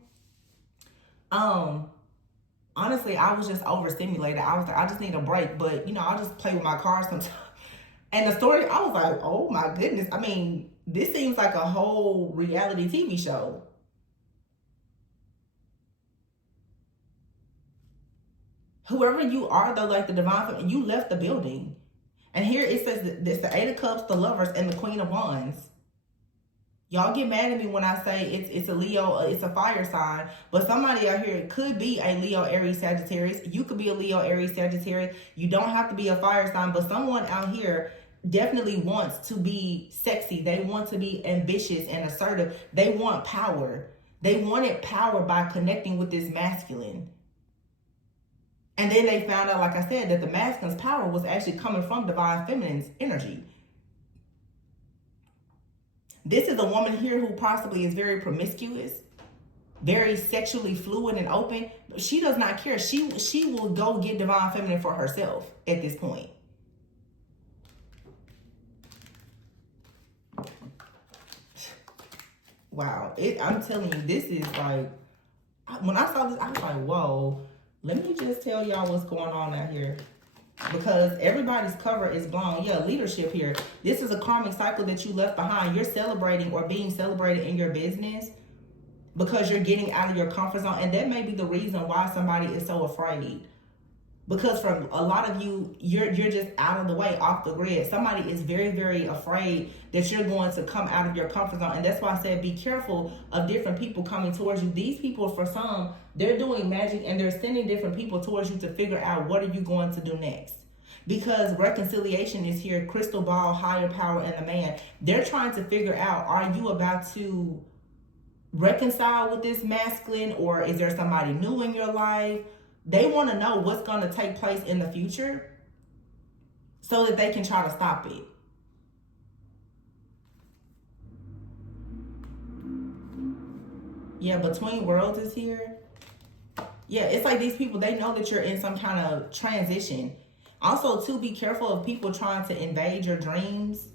Honestly, I was just overstimulated. I was like, I just need a break. But, you know, I'll just play with my cards sometimes. And the story, I was like, oh my goodness. I mean, this seems like a whole reality TV show. Whoever you are, though, like the divine, you left the building. And here it says that it's the Eight of Cups, the Lovers, and the Queen of Wands. Y'all get mad at me when I say it's a Leo, it's a fire sign. But somebody out here could be a Leo, Aries, Sagittarius. You could be a Leo, Aries, Sagittarius. You don't have to be a fire sign. But someone out here definitely wants to be sexy. They want to be ambitious and assertive. They want power. They wanted power by connecting with this masculine. And then they found out, like I said, that the masculine's power was actually coming from divine feminine's energy. This is a woman here who possibly is very promiscuous, very sexually fluid and open. She does not care. She will go get divine feminine for herself at this point. Wow. I'm telling you, this is like, when I saw this, I was like, whoa, let me just tell y'all what's going on out here. Because everybody's cover is blown. Yeah, leadership here. This is a karmic cycle that you left behind. You're celebrating or being celebrated in your business because you're getting out of your comfort zone. And that may be the reason why somebody is so afraid. Because for a lot of you, you're just out of the way, off the grid. Somebody is very, very afraid that you're going to come out of your comfort zone. And that's why I said be careful of different people coming towards you. These people, for some, they're doing magic and they're sending different people towards you to figure out what are you going to do next. Because reconciliation is here, crystal ball, higher power, and the man. They're trying to figure out, are you about to reconcile with this masculine, or is there somebody new in your life? They want to know what's going to take place in the future so that they can try to stop it. Yeah, between worlds is here. Yeah, it's like these people, they know that you're in some kind of transition. Also, too, be careful of people trying to invade your dreams.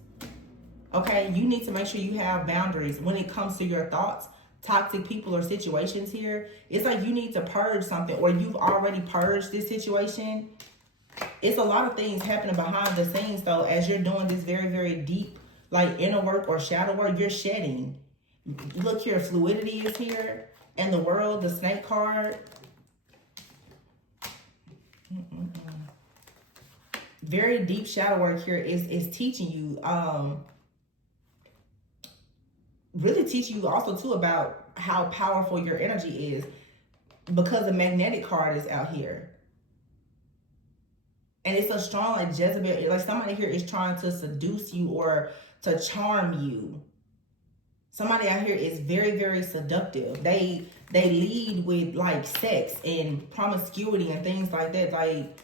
Okay, you need to make sure you have boundaries when it comes to your thoughts. Toxic people or situations here. It's like you need to purge something, or you've already purged this situation. It's a lot of things happening behind the scenes, though, as you're doing this very, very deep, like inner work or shadow work. You're shedding. Look here, fluidity is here, and the world, the snake card. Very deep shadow work here is teaching you, really teaching you also too about how powerful your energy is, because the magnetic card is out here. And it's a strong, like Jezebel, like somebody here is trying to seduce you or to charm you. Somebody out here is very, very seductive. They lead with like sex and promiscuity and things like that. Like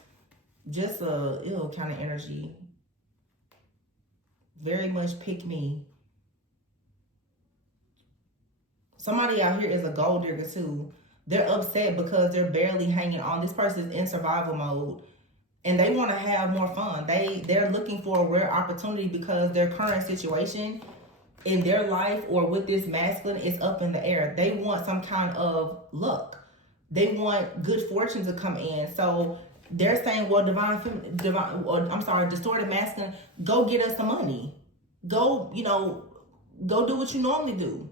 just a ill kind of energy. Very much pick me. Somebody out here is a gold digger too. They're upset because they're barely hanging on. This person's in survival mode and they want to have more fun. They're looking for a rare opportunity because their current situation in their life or with this masculine is up in the air. They want some kind of luck. They want good fortune to come in. So they're saying, well, distorted masculine, go get us some money. Go, go do what you normally do.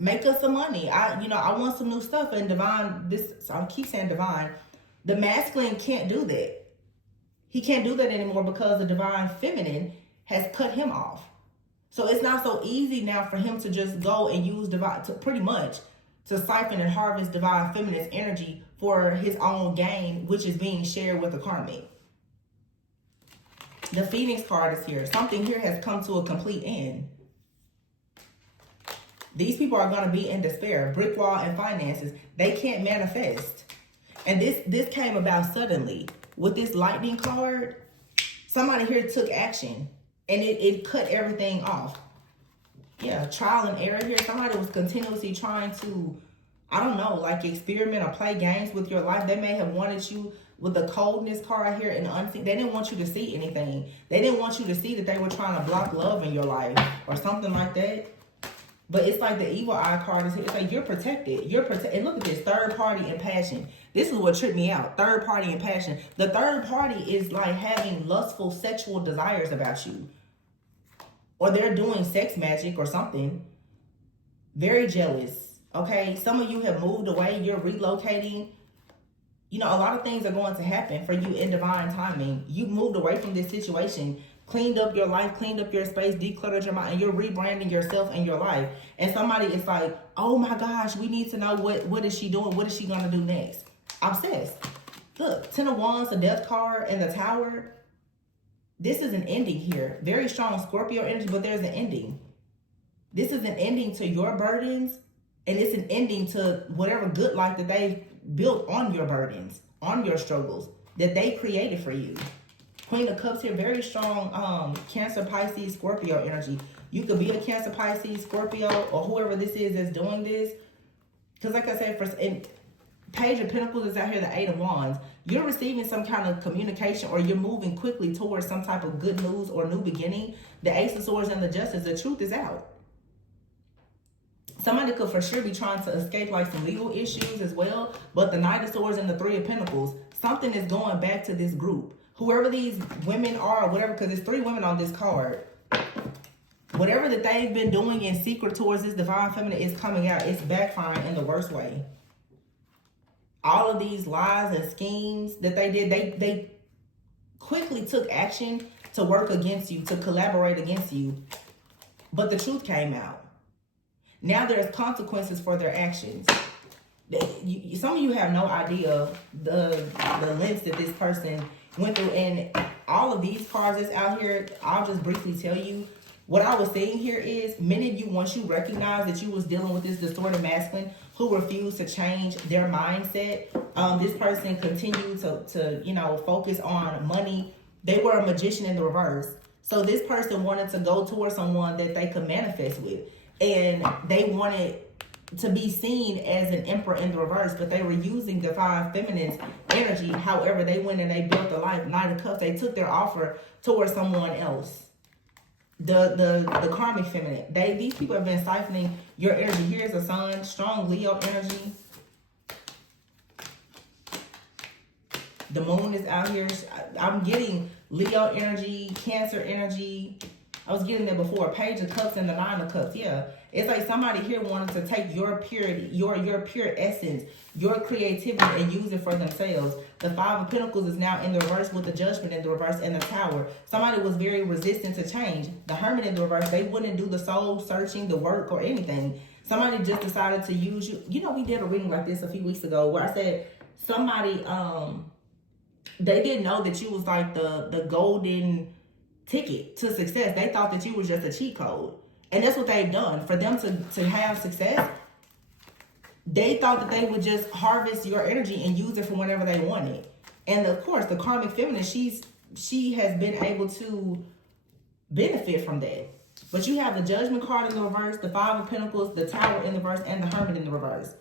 Make us some money. I want some new stuff. And divine, I keep saying divine. The masculine can't do that. He can't do that anymore because the divine feminine has cut him off. So it's not so easy now for him to just go and use divine, pretty much to siphon and harvest divine feminine's energy for his own gain, which is being shared with the karmic. The Phoenix card is here. Something here has come to a complete end. These people are going to be in despair, brick wall and finances. They can't manifest. And this came about suddenly. With this lightning card, somebody here took action and it cut everything off. Yeah, trial and error here. Somebody was continuously trying to, I don't know, like experiment or play games with your life. They may have wanted you with the coldness card here and the unseen. They didn't want you to see anything. They didn't want you to see that they were trying to block love in your life or something like that. But it's like the evil eye card is here. It's like you're protected. You're protected. And look at this, third party and passion. This is what tripped me out. Third party and passion. The third party is like having lustful sexual desires about you. Or they're doing sex magic or something. Very jealous. Okay. Some of you have moved away. You're relocating. You know, a lot of things are going to happen for you in divine timing. You moved away from this situation, cleaned up your life, cleaned up your space, decluttered your mind, and you're rebranding yourself and your life. And somebody is like, oh my gosh, we need to know what is she doing? What is she going to do next? Obsessed. Look, 10 of Wands, the Death card, and the Tower. This is an ending here. Very strong Scorpio energy, but there's an ending. This is an ending to your burdens, and it's an ending to whatever good life that they built on your burdens, on your struggles that they created for you. Queen of Cups here, very strong Cancer, Pisces, Scorpio energy. You could be a Cancer, Pisces, Scorpio, or whoever this is that's doing this. Because like I said, Page of Pentacles is out here, the Eight of Wands. You're receiving some kind of communication, or you're moving quickly towards some type of good news or new beginning. The Ace of Swords and the Justice, the truth is out. Somebody could for sure be trying to escape like some legal issues as well. But the Knight of Swords and the Three of Pentacles, something is going back to this group. Whoever these women are, or whatever, because there's 3 women on this card. Whatever that they've been doing in secret towards this divine feminine is coming out. It's backfiring in the worst way. All of these lies and schemes that they did, they quickly took action to work against you, to collaborate against you. But the truth came out. Now there's consequences for their actions. Some of you have no idea the lengths that this person went through. And all of these cards that's out here, I'll just briefly tell you. What I was saying here is, many of you, once you recognize that you was dealing with this distorted masculine who refused to change their mindset, this person continued to you know, focus on money. They were a magician in the reverse. So this person wanted to go towards someone that they could manifest with. And they wanted to be seen as an emperor in the reverse, but they were using divine feminine's energy. However, they went and they built a life. Knight of Cups, they took their offer towards someone else. The karmic feminine. These people have been siphoning your energy. Here's the Sun, strong Leo energy. The Moon is out here. I'm getting Leo energy, Cancer energy. I was getting there before. Page of Cups and the Nine of Cups. Yeah. It's like somebody here wanted to take your purity, your pure essence, your creativity, and use it for themselves. The Five of Pentacles is now in the reverse with the Judgment in the reverse and the Tower. Somebody was very resistant to change. The Hermit in the reverse, they wouldn't do the soul searching, the work, or anything. Somebody just decided to use you. You know, we did a reading like this a few weeks ago where I said somebody, they didn't know that you was like the golden ticket to success. They thought that you was just a cheat code. And that's what they've done. For them to have success, they thought that they would just harvest your energy and use it for whenever they wanted. And of course, the karmic feminine, she has been able to benefit from that. But you have the Judgment card in the reverse, the Five of Pentacles, the Tower in the reverse, and the Hermit in the reverse.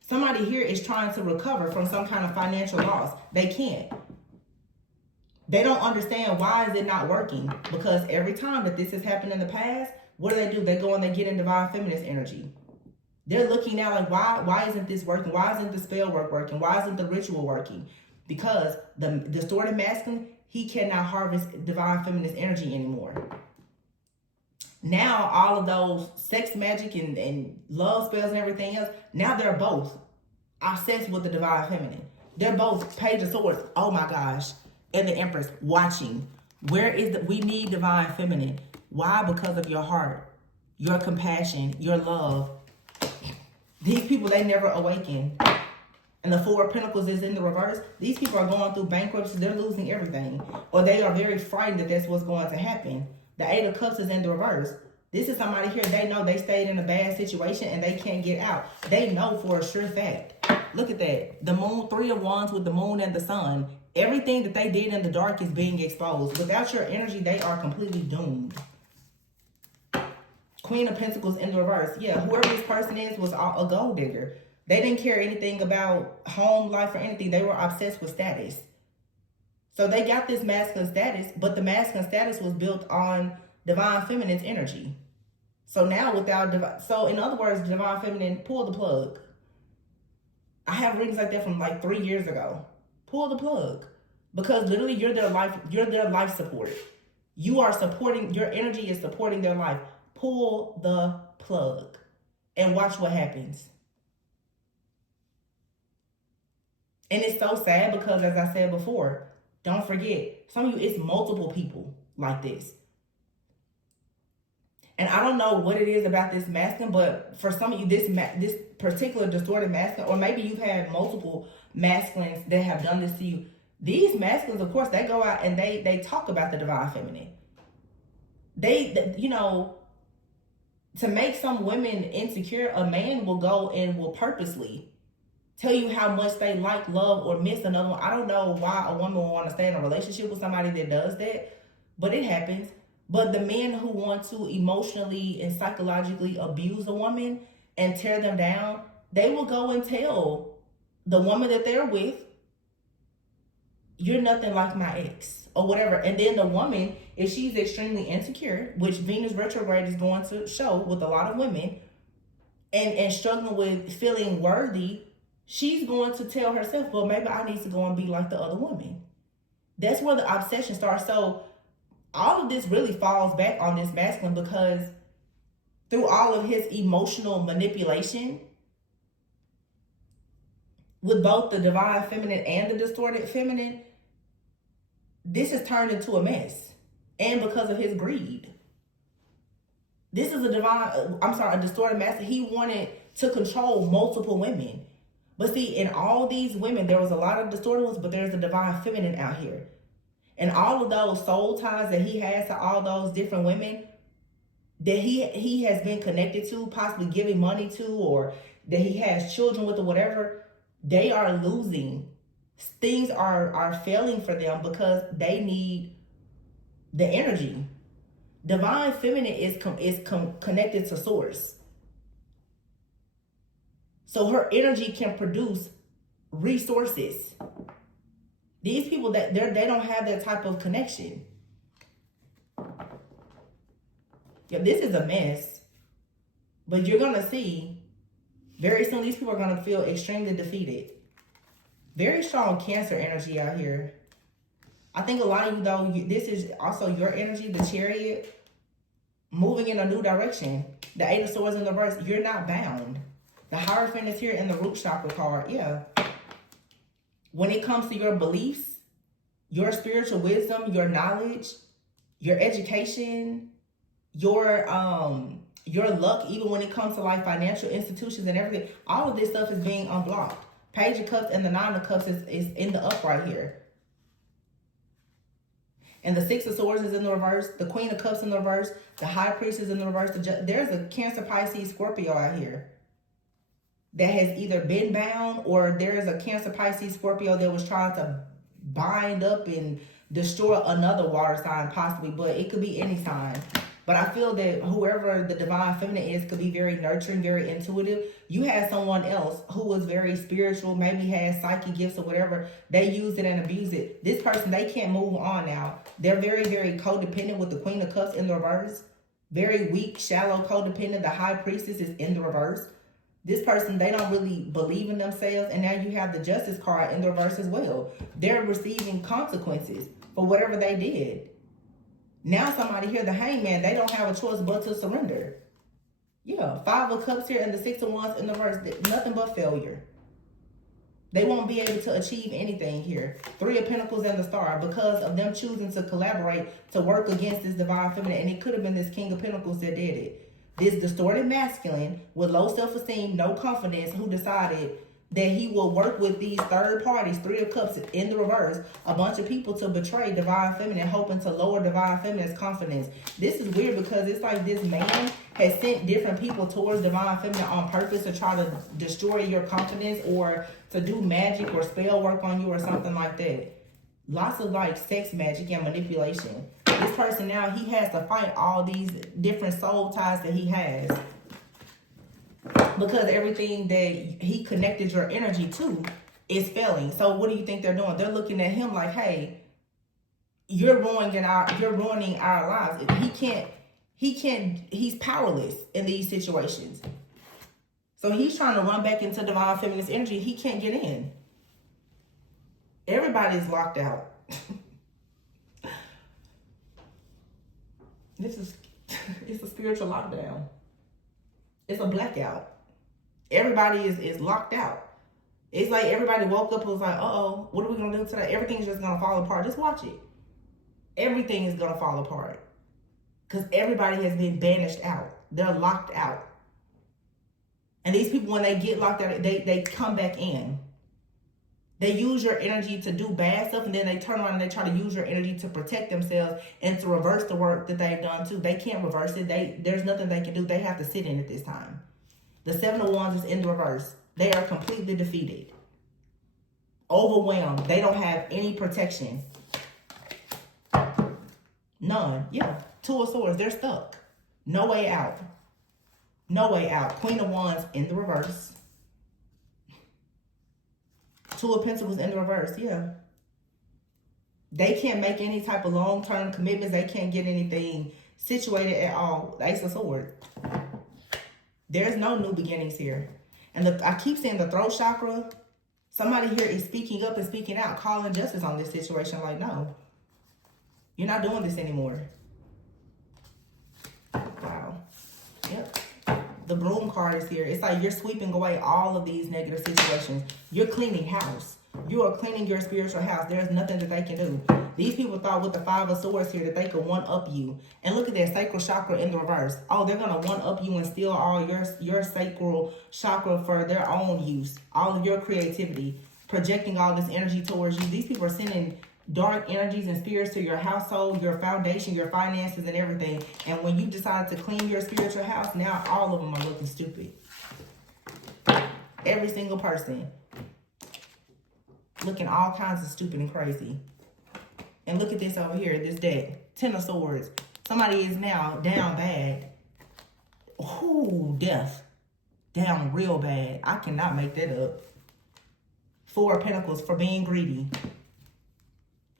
Somebody here is trying to recover from some kind of financial loss. They can't. They don't understand why is it not working. Because every time that this has happened in the past, what do? They go and they get in divine feminist energy. They're looking now like, why isn't this working? Why isn't the spell work working? Why isn't the ritual working? Because the distorted masculine, he cannot harvest divine feminist energy anymore. Now, all of those sex magic and love spells and everything else, now they're both obsessed with the divine feminine. They're both Page of Swords. Oh my gosh. And the Empress watching. Where is we need divine feminine. Why? Because of your heart, your compassion, your love. These people, they never awaken. And the Four of Pentacles is in the reverse. These people are going through bankruptcy. They're losing everything. Or they are very frightened that that's what's going to happen. The Eight of Cups is in the reverse. This is somebody here, they know they stayed in a bad situation and they can't get out. They know for a sure fact. Look at that. The Moon, Three of Wands with the Moon and the Sun. Everything that they did in the dark is being exposed. Without your energy, they are completely doomed. Queen of Pentacles in the reverse. Yeah, whoever this person is was a gold digger. They didn't care anything about home life or anything. They were obsessed with status. So they got this masculine status, but the masculine status was built on divine feminine's energy. So now so in other words, divine feminine, pull the plug. I have readings like that from like 3 years ago. Pull the plug. Because literally you're their life support. You are supporting, your energy is supporting their life. Pull the plug and watch what happens. And it's so sad because, as I said before, don't forget, some of you, it's multiple people like this. And I don't know what it is about this masculine, but for some of you, this particular distorted masculine, or maybe you've had multiple masculines that have done this to you. These masculines, of course, they go out and they talk about the divine feminine. They you know, to make some women insecure, a man will go and will purposely tell you how much they like, love, or miss another one. I don't know why a woman will want to stay in a relationship with somebody that does that, but it happens. But the men who want to emotionally and psychologically abuse a woman and tear them down, they will go and tell the woman that they're with, you're nothing like my ex, or whatever. And then the woman, if she's extremely insecure, which Venus retrograde is going to show with a lot of women, and struggling with feeling worthy, she's going to tell herself, well, maybe I need to go and be like the other woman. That's where the obsession starts. So all of this really falls back on this masculine, because through all of his emotional manipulation with both the divine feminine and the distorted feminine, this has turned into a mess. And because of his greed. This is a distorted masculine. He wanted to control multiple women. But see, in all these women, there was a lot of distorted ones, but there's a divine feminine out here. And all of those soul ties that he has to all those different women that he has been connected to, possibly giving money to, or that he has children with, or whatever, they are losing. Things are failing for them because they need the energy. Divine feminine is connected to source. So her energy can produce resources. These people that they don't have that type of connection. Yeah, this is a mess. But you're gonna see very soon these people are gonna feel extremely defeated. Very strong Cancer energy out here. I think a lot of you, though, this is also your energy, the Chariot, moving in a new direction. The Eight of Swords in the reverse, you're not bound. The Hierophant is here in the root chakra card, yeah. When it comes to your beliefs, your spiritual wisdom, your knowledge, your education, your luck, even when it comes to like financial institutions and everything, all of this stuff is being unblocked. Page of Cups and the Nine of Cups is in the upright here. And the Six of Swords is in the reverse. The Queen of Cups in the reverse. The High Priest is in the reverse. There's a Cancer, Pisces, Scorpio out here that has either been bound, or there's a Cancer, Pisces, Scorpio that was trying to bind up and destroy another water sign possibly, but it could be any sign. But I feel that whoever the divine feminine is could be very nurturing, very intuitive. You had someone else who was very spiritual, maybe had psychic gifts or whatever. They use it and abuse it. This person, they can't move on now. They're very, very codependent with the Queen of Cups in the reverse. Very weak, shallow, codependent. The High Priestess is in the reverse. This person, they don't really believe in themselves. And now you have the Justice card in the reverse as well. They're receiving consequences for whatever they did. Now somebody here, the Hangman, they don't have a choice but to surrender. Yeah, Five of Cups here and the Six of Wands in the reverse, nothing but failure. They won't be able to achieve anything here. Three of Pentacles and the Star, because of them choosing to collaborate to work against this divine feminine. And it could have been this King of Pentacles that did it. This distorted masculine with low self-esteem, no confidence, who decided that he will work with these third parties, Three of Cups in the reverse, a bunch of people to betray divine feminine, hoping to lower divine feminine's confidence. This is weird because it's like this man has sent different people towards divine feminine on purpose to try to destroy your confidence or to do magic or spell work on you or something like that. Lots of like sex magic and manipulation. This person now, he has to fight all these different soul ties that he has, because everything that he connected your energy to is failing. So what do you think they're doing? They're looking at him like, hey, you're ruining our lives. He's powerless in these situations. So he's trying to run back into divine feminist energy. He can't get in. Everybody's locked out. It's a spiritual lockdown. It's a blackout. Everybody is locked out. It's like everybody woke up and was like, uh-oh, what are we going to do today? Everything's just going to fall apart. Just watch it. Everything is going to fall apart. Because everybody has been banished out. They're locked out. And these people, when they get locked out, they come back in. They use your energy to do bad stuff, and then they turn around and they try to use your energy to protect themselves and to reverse the work that they've done too. They can't reverse it. There's nothing they can do. They have to sit in it this time. The Seven of Wands is in the reverse. They are completely defeated. Overwhelmed. They don't have any protection. None. Yeah. Two of Swords. They're stuck. No way out. No way out. Queen of Wands in the reverse. Two of Pentacles in the reverse. Yeah. They can't make any type of long-term commitments. They can't get anything situated at all. Ace of Swords. There's no new beginnings here. And I keep saying the throat chakra. Somebody here is speaking up and speaking out, calling justice on this situation. Like, no. You're not doing this anymore. Wow. Yep. The Broom card is here. It's like you're sweeping away all of these negative situations. You're cleaning house. You are cleaning your spiritual house. There's nothing that they can do. These people thought with the Five of Swords here that they could one-up you. And look at that sacral chakra in the reverse. Oh, they're going to one-up you and steal all your sacral chakra for their own use. All of your creativity. Projecting all this energy towards you. These people are sending dark energies and spirits to your household, your foundation, your finances, and everything. And when you decide to clean your spiritual house, now all of them are looking stupid. Every single person. Looking all kinds of stupid and crazy. And look at this over here, this deck. Ten of Swords. Somebody is now down bad. Ooh, death. Down real bad. I cannot make that up. Four of Pentacles for being greedy.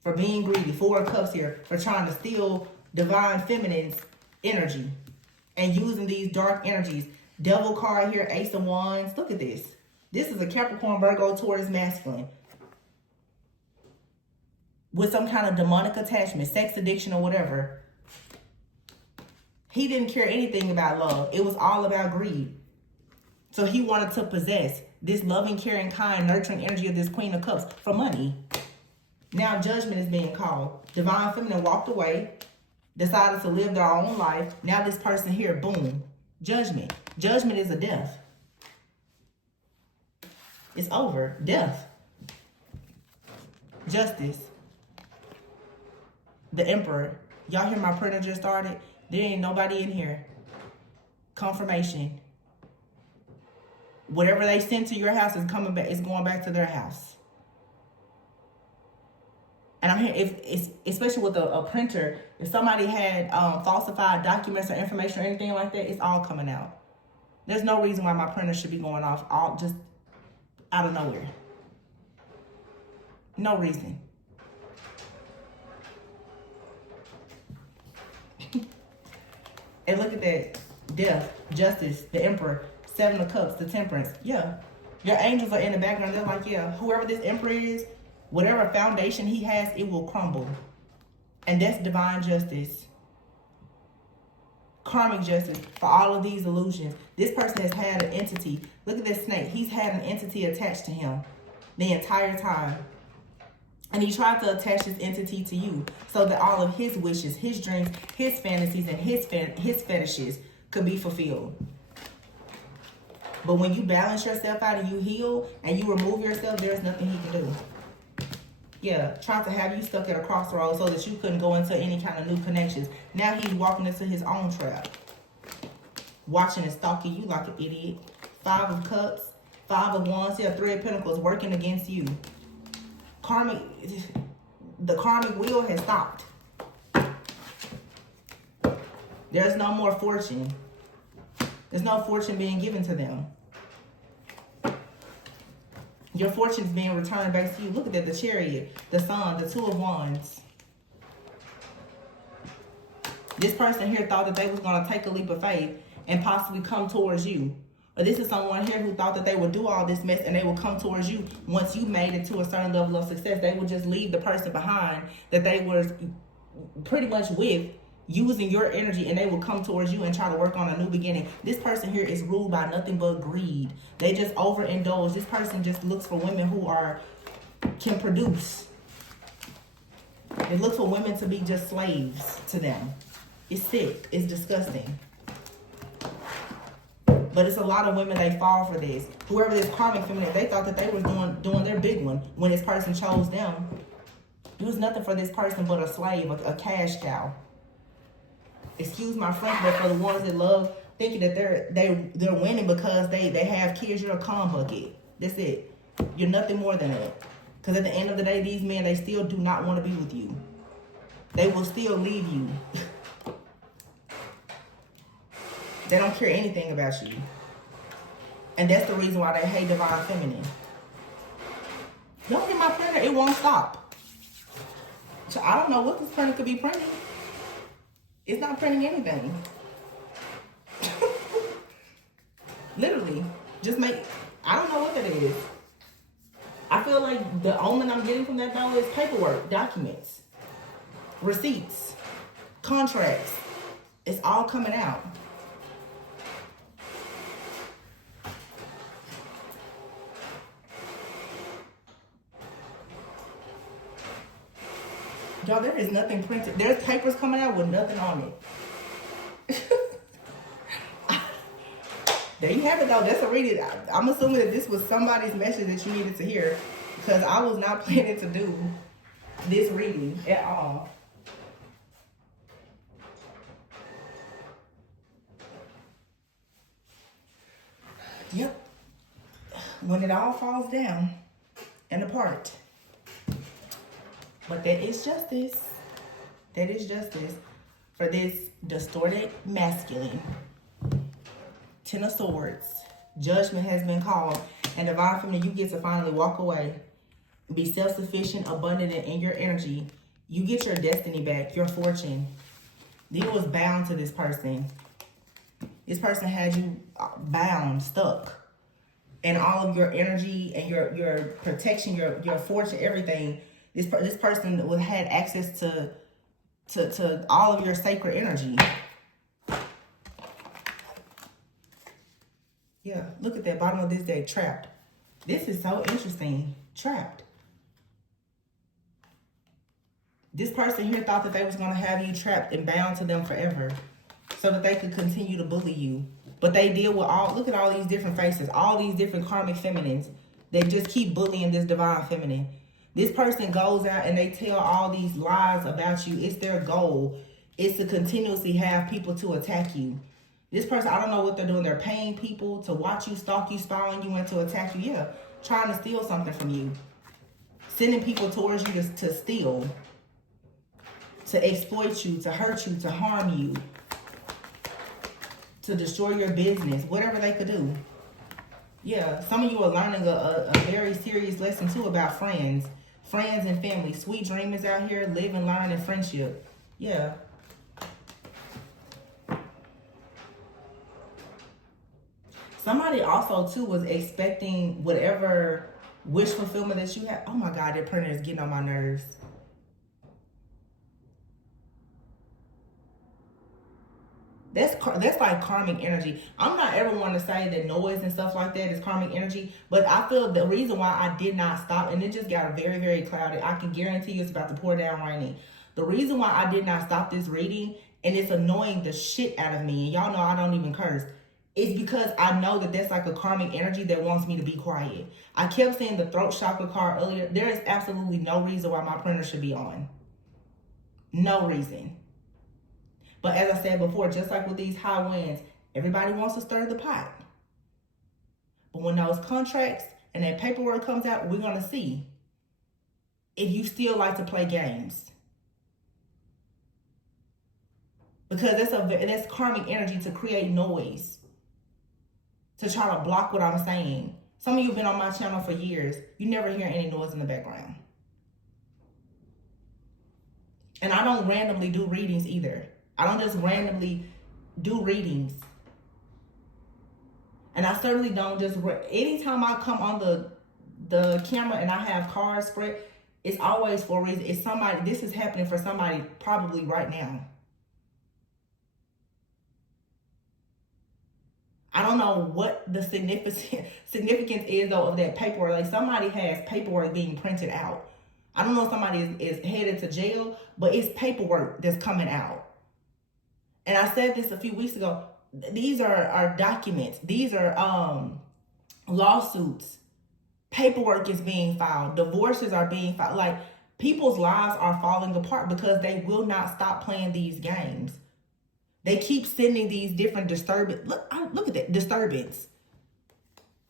For being greedy. Four of Cups here. For trying to steal divine feminine's energy. And using these dark energies. Devil card here. Ace of Wands. Look at this. This is a Capricorn, Virgo, Taurus, masculine. With some kind of demonic attachment, sex addiction or whatever. He didn't care anything about love. It was all about greed. So he wanted to possess this loving, caring, kind, nurturing energy of this Queen of Cups for money. Now judgment is being called. Divine feminine walked away, decided to live their own life. Now this person here, boom, judgment. Judgment is a death. It's over. Death. Justice. The Emperor. Y'all hear my printer just started? There ain't nobody in here. Confirmation. Whatever they sent to your house is coming back. It's going back to their house. And I'm here, if especially with a printer, if somebody had falsified documents or information or anything like that, it's all coming out. There's no reason why my printer should be going off all just out of nowhere. No reason. And look at that. Death, Justice, the Emperor, Seven of Cups, the Temperance. Yeah. Your angels are in the background. They're like, yeah, whoever this Emperor is, whatever foundation he has, it will crumble. And that's divine justice. Karmic justice for all of these illusions. This person has had an entity. Look at this snake. He's had an entity attached to him the entire time. And he tried to attach this entity to you so that all of his wishes, his dreams, his fantasies, and his fetishes could be fulfilled. But when you balance yourself out and you heal and you remove yourself, there's nothing he can do. Yeah, trying to have you stuck at a crossroads so that you couldn't go into any kind of new connections. Now he's walking into his own trap. Watching and stalking you like an idiot. Five of Cups, Five of Wands, yeah, Three of Pentacles working against you. The karmic wheel has stopped. There's no more fortune. There's no fortune being given to them. Your fortune is being returned back to you. Look at that, the Chariot, the Sun, the Two of Wands. This person here thought that they was going to take a leap of faith and possibly come towards you. Or this is someone here who thought that they would do all this mess and they will come towards you once you made it to a certain level of success. They would just leave the person behind that they were pretty much with using your energy, and they will come towards you and try to work on a new beginning. This person here is ruled by nothing but greed. They just overindulge. This person just looks for women who can produce. They look for women to be just slaves to them. It's sick. It's disgusting. But it's a lot of women, they fall for this. Whoever this karmic feminine, they thought that they were doing their big one when this person chose them. It was nothing for this person but a slave, a cash cow. Excuse my French, but for the ones that love thinking that they're winning because they have kids, you're a cum bucket. That's it. You're nothing more than that. Because at the end of the day, these men, they still do not want to be with you. They will still leave you. They don't care anything about you. And that's the reason why they hate divine feminine. Don't get my printer, it won't stop. So I don't know what this printer could be printing. It's not printing anything. Literally. I don't know what that is. I feel like the omen I'm getting from that though is paperwork, documents, receipts, contracts. It's all coming out. Y'all, there is nothing printed. There's papers coming out with nothing on it. There you have it, though. That's a reading. I'm assuming that this was somebody's message that you needed to hear, because I was not planning to do this reading at all. Yep. When it all falls down and apart. But that is justice. That is justice for this distorted masculine. Ten of Swords. Judgment has been called. And divine feminine, you get to finally walk away. Be self-sufficient, abundant in your energy. You get your destiny back, your fortune. You was bound to this person. This person had you bound, stuck. And all of your energy and your protection, your fortune, everything. This person had access to all of your sacred energy. Yeah, look at that bottom of this deck, trapped. This is so interesting. Trapped. This person here thought that they was going to have you trapped and bound to them forever so that they could continue to bully you. But they deal with look at all these different faces, all these different karmic feminines that just keep bullying this divine feminine. This person goes out and they tell all these lies about you. It's their goal. It's to continuously have people to attack you. This person, I don't know what they're doing. They're paying people to watch you, stalk you, spy on you, and to attack you. Yeah, trying to steal something from you. Sending people towards you to steal. To exploit you, to hurt you, to harm you. To destroy your business. Whatever they could do. Yeah, some of you are learning a very serious lesson too about friends. Friends and family. Sweet dreamers out here. Live and learn in friendship. Yeah. Somebody also, too, was expecting whatever wish fulfillment that you had. Oh, my God, that printer is getting on my nerves. That's like karmic energy. I'm not ever one to say that noise and stuff like that is karmic energy, but I feel the reason why I did not stop, and it just got very, very cloudy. I can guarantee you it's about to pour down raining. The reason why I did not stop this reading, and it's annoying the shit out of me, and y'all know I don't even curse, it's because I know that that's like a karmic energy that wants me to be quiet. I kept saying the throat chakra card earlier. There is absolutely no reason why my printer should be on. No reason. But as I said before, just like with these high winds, everybody wants to stir the pot. But when those contracts and that paperwork comes out, we're going to see if you still like to play games. Because that's karmic energy to create noise. To try to block what I'm saying. Some of you have been on my channel for years. You never hear any noise in the background. And I don't randomly do readings either. I don't just randomly do readings. And I certainly don't just... Anytime I come on the camera and I have cards spread, it's always for a reason. It's somebody... This is happening for somebody probably right now. I don't know what the significance is though of that paperwork. Like somebody has paperwork being printed out. I don't know if somebody is headed to jail, but it's paperwork that's coming out. And I said this a few weeks ago. These are documents. These are lawsuits. Paperwork is being filed. Divorces are being filed. Like people's lives are falling apart because they will not stop playing these games. They keep sending these different disturbance. Look at that disturbance.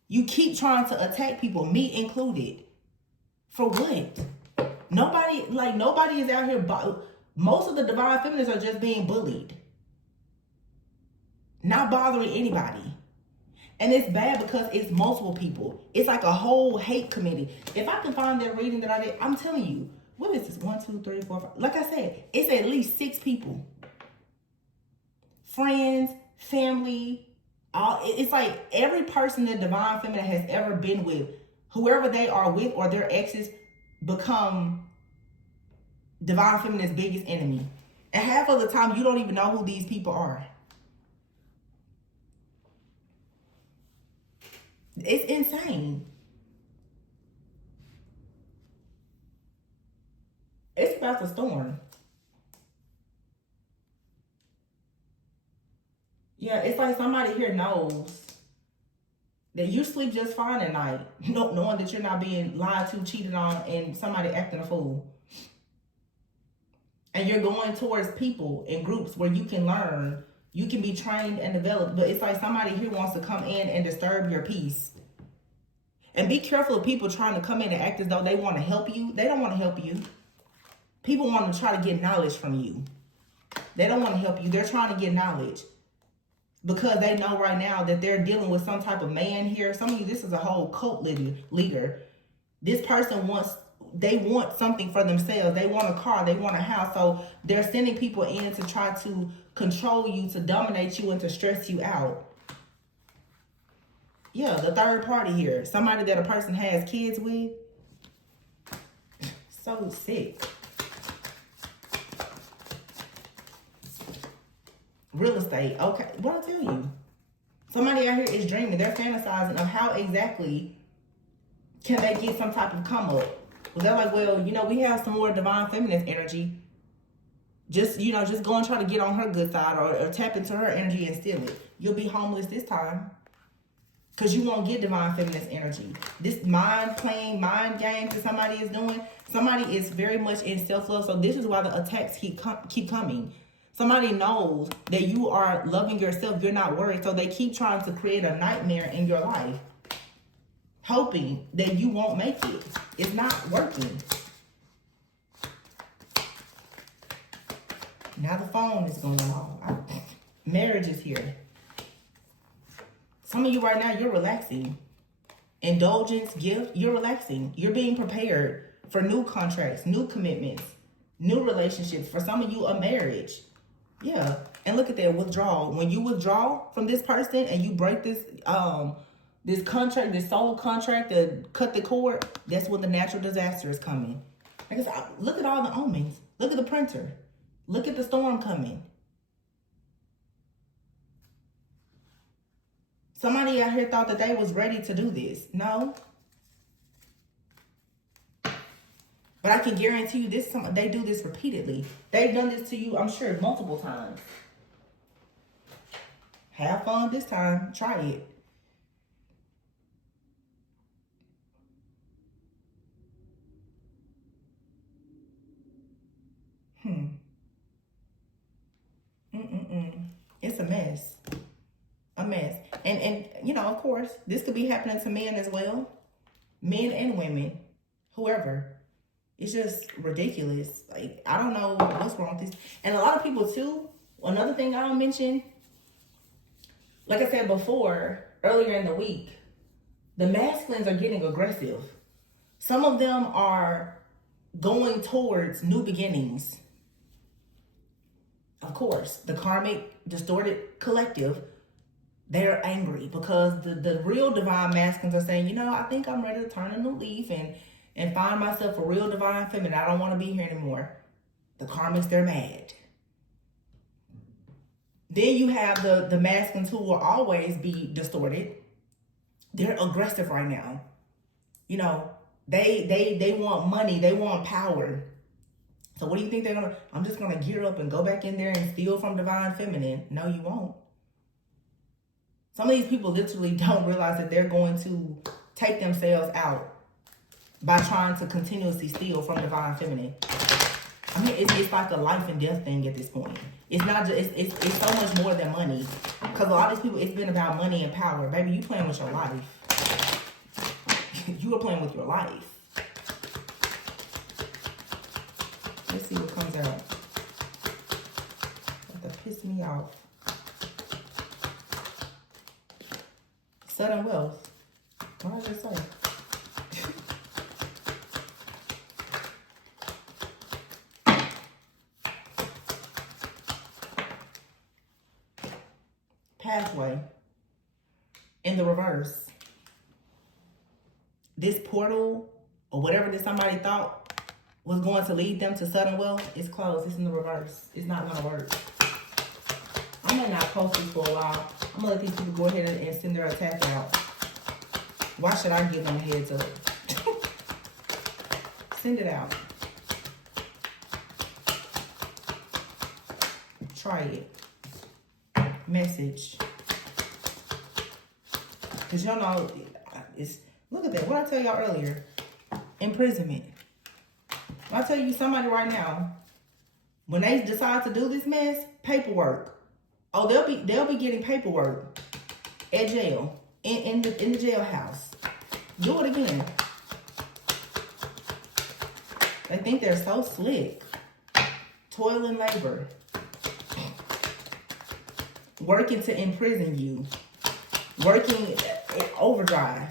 You keep trying to attack people, me included. For what? Nobody is out here. Most of the divine feminists are just being bullied, not bothering anybody. And it's bad because it's multiple people. It's like a whole hate committee. If I can find that reading that I did, I'm telling you, what is this? 1, 2, 3, 4, 5. Like I said, it's at least 6 people. Friends, family, it's like every person that divine feminine has ever been with, whoever they are with or their exes become divine feminine's biggest enemy. And half of the time you don't even know who these people are. It's insane. It's about to storm. Yeah, it's like somebody here knows that you sleep just fine at night, knowing that you're not being lied to, cheated on, and somebody acting a fool. And you're going towards people in groups where you can learn, you can be trained and developed, but it's like somebody here wants to come in and disturb your peace. And be careful of people trying to come in and act as though they want to help you. They don't want to help you. People want to try to get knowledge from you. They don't want to help you. They're trying to get knowledge. Because they know right now that they're dealing with some type of man here. Some of you, this is a whole cult leader. This person they want something for themselves. They want a car, they want a house. So they're sending people in to try to control you, to dominate you, and to stress you out. Yeah, the third party here. Somebody that a person has kids with. So sick. Real estate. Okay, what I tell you? Somebody out here is dreaming. They're fantasizing of how exactly can they get some type of come up. Well, they're like, well, we have some more divine feminine energy. Just go and try to get on her good side or tap into her energy and steal it. You'll be homeless this time. Because you won't get divine feminine energy. This mind game that somebody is doing, somebody is very much in self-love. So this is why the attacks keep coming. Somebody knows that you are loving yourself. You're not worried. So they keep trying to create a nightmare in your life, hoping that you won't make it. It's not working. Now the phone is going off. Marriage is here. Some of you right now, you're relaxing. Indulgence, gift, you're relaxing. You're being prepared for new contracts, new commitments, new relationships. For some of you, a marriage. Yeah. And look at that withdrawal. When you withdraw from this person and you break this contract, this soul contract, to cut the cord, that's when the natural disaster is coming. Like I said, look at all the omens. Look at the printer. Look at the storm coming. Somebody out here thought that they was ready to do this. No. But I can guarantee you they do this repeatedly. They've done this to you, I'm sure, multiple times. Have fun this time. Try it. It's a mess. A mess. And of course, this could be happening to men as well. Men and women. Whoever. It's just ridiculous. Like, I don't know what's wrong with this. And a lot of people too, another thing I'll mention, like I said before, earlier in the week, the masculines are getting aggressive. Some of them are going towards new beginnings. Of course, the karmic, distorted collective, they're angry because the real divine masculines are saying, I think I'm ready to turn a new leaf and find myself a real divine feminine. I don't want to be here anymore. The karmics, they're mad. Then you have the masculines who will always be distorted. They're aggressive right now. You know, they want money, they want power. So what do you think they're gonna? I'm just gonna gear up and go back in there and steal from divine feminine. No, you won't. Some of these people literally don't realize that they're going to take themselves out by trying to continuously steal from divine feminine. I mean, it's like a life and death thing at this point. It's not just, it's so much more than money. Because a lot of these people, it's been about money and power. Baby, you playing with your life. You are playing with your life. Let's see what comes out. That piss me off. Sudden wealth. What did I say? Pathway. In the reverse. This portal, or whatever that somebody thought was going to lead them to sudden wealth, is closed. It's in the reverse. It's not going to work. I may not post this for a while. I'm going to let these people go ahead and send their attack out. Why should I give them a heads up? Send it out. Try it. Message. Because y'all know, it's, look at that. What I tell y'all earlier? Imprisonment. I tell you somebody right now, when they decide to do this mess, paperwork. Oh, they'll be getting paperwork at jail, in the jailhouse. Do it again. They think they're so slick. Toil and labor. Working to imprison you. Working overdrive.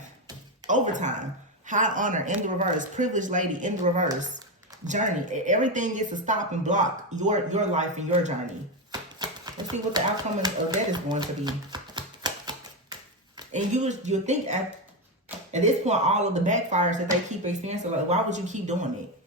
Overtime. High honor in the reverse. Privileged lady in the reverse. Journey. Everything gets to stop and block your life and your journey. Let's see what the outcome of that is going to be. And you think at this point, all of the backfires that they keep experiencing, like, why would you keep doing it?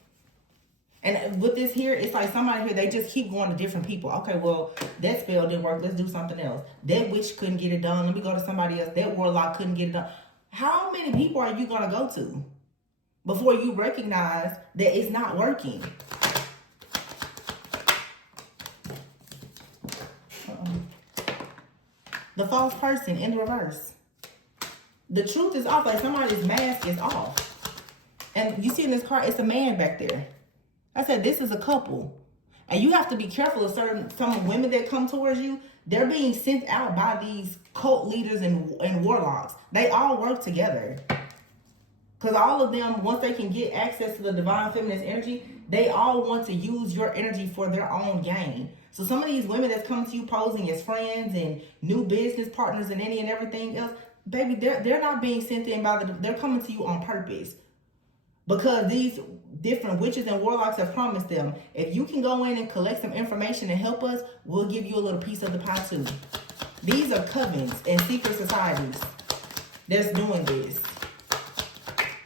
And with this here, it's like somebody here, they just keep going to different people. Okay, well, that spell didn't work. Let's do something else. That witch couldn't get it done. Let me go to somebody else. That warlock couldn't get it done. How many people are you going to go to before you recognize that it's not working? The false person in the reverse. The truth is off. Like somebody's mask is off. And you see in this card, it's a man back there. I said, this is a couple. And you have to be careful of some women that come towards you. They're being sent out by these cult leaders and warlocks. They all work together. Because all of them, once they can get access to the divine feminine energy, they all want to use your energy for their own gain. So some of these women that's coming to you posing as friends and new business partners and any and everything else, baby, they're not being sent in by they're coming to you on purpose. Because these different witches and warlocks have promised them, if you can go in and collect some information and help us, we'll give you a little piece of the pie too. These are covens and secret societies that's doing this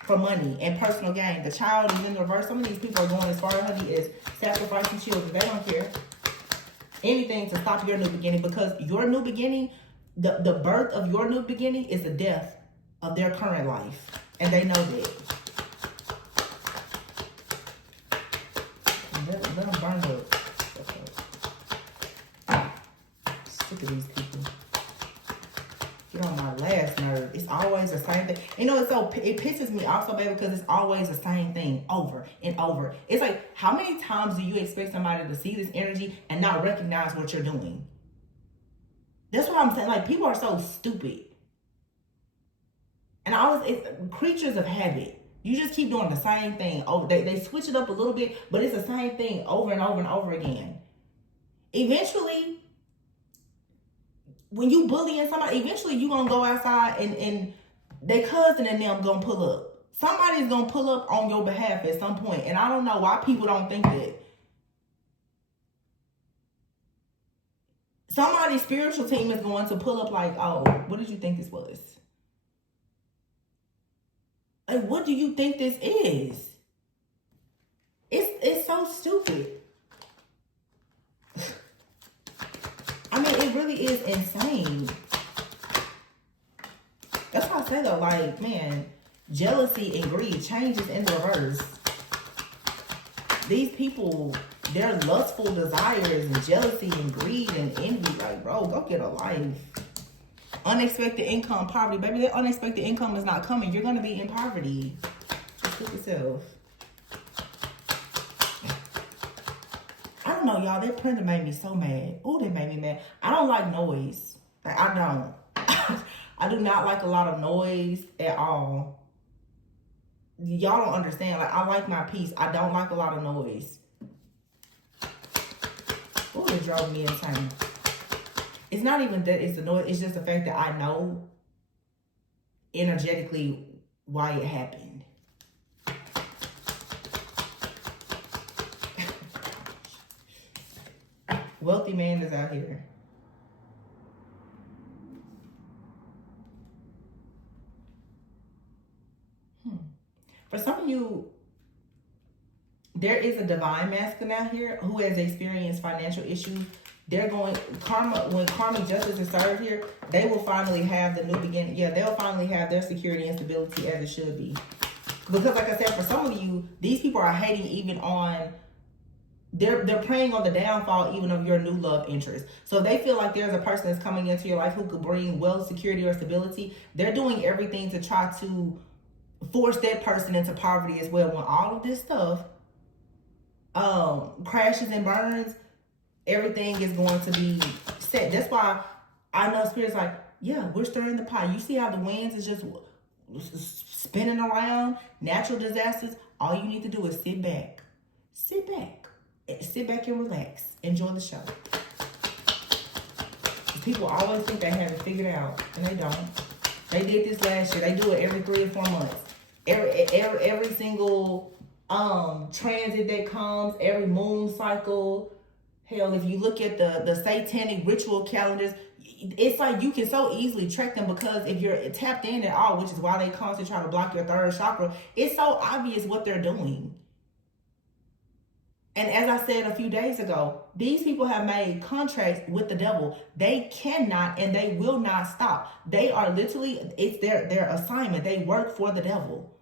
for money and personal gain. The child is in the reverse. Some of these people are going as far, honey, as sacrificing children. They don't care. Anything to stop your new beginning, because your new beginning, the birth of your new beginning is the death of their current life. And they know that. Let them burn up. Sick of these people. Get on my last nerve. It's always the same thing. You know, it pisses me off so bad because it's always the same thing over and over. It's like, how many times do you expect somebody to see this energy and not recognize what you're doing? That's what I'm saying. Like, people are so stupid. And it's creatures of habit. You just keep doing the same thing. They switch it up a little bit, but it's the same thing over and over and over again. Eventually, when you bullying somebody, eventually you're going to go outside and their cousin and them going to pull up. Somebody's going to pull up on your behalf at some point. And I don't know why people don't think that. Somebody's spiritual team is going to pull up like, oh, what did you think this was? Like, what do you think this is? It's so stupid. I mean, it really really is insane. That's why I say though, like, man, jealousy and greed changes in the reverse. These people, their lustful desires and jealousy and greed and envy, like, bro, go get a life. Unexpected income, poverty. Baby, that unexpected income is not coming. You're going to be in poverty. Just look yourself. I don't know, y'all. That printer made me so mad. Oh, that made me mad. I don't like noise. Like, I don't. I do not like a lot of noise at all. Y'all don't understand. Like, I like my peace. I don't like a lot of noise. Oh, it drove me insane. It's not even that it's the noise. It's just the fact that I know energetically why it happened. Wealthy man is out here. For some of you, there is a divine masculine out here who has experienced financial issues. They're going, when karmic justice is served here, they will finally have the new beginning. Yeah, they'll finally have their security and stability as it should be. Because like I said, for some of you, these people are hating even on, they're preying on the downfall even of your new love interest. So they feel like there's a person that's coming into your life who could bring wealth, security, or stability. They're doing everything to try to force that person into poverty as well. When all of this stuff crashes and burns, everything is going to be set. That's why I know Spirit's like, yeah, we're stirring the pot. You see how the winds is just spinning around, natural disasters. All you need to do is sit back and relax. Enjoy the show. People always think they have it figured out, and they don't. They did this last year. They do it every 3 or 4 months. Every single transit that comes, every moon cycle. Hell, if you look at the satanic ritual calendars, it's like you can so easily track them, because if you're tapped in at all, which is why they constantly try to block your third chakra, it's so obvious what they're doing. And as I said a few days ago, these people have made contracts with the devil. They cannot and they will not stop. They are literally, it's their assignment. They work for the devil.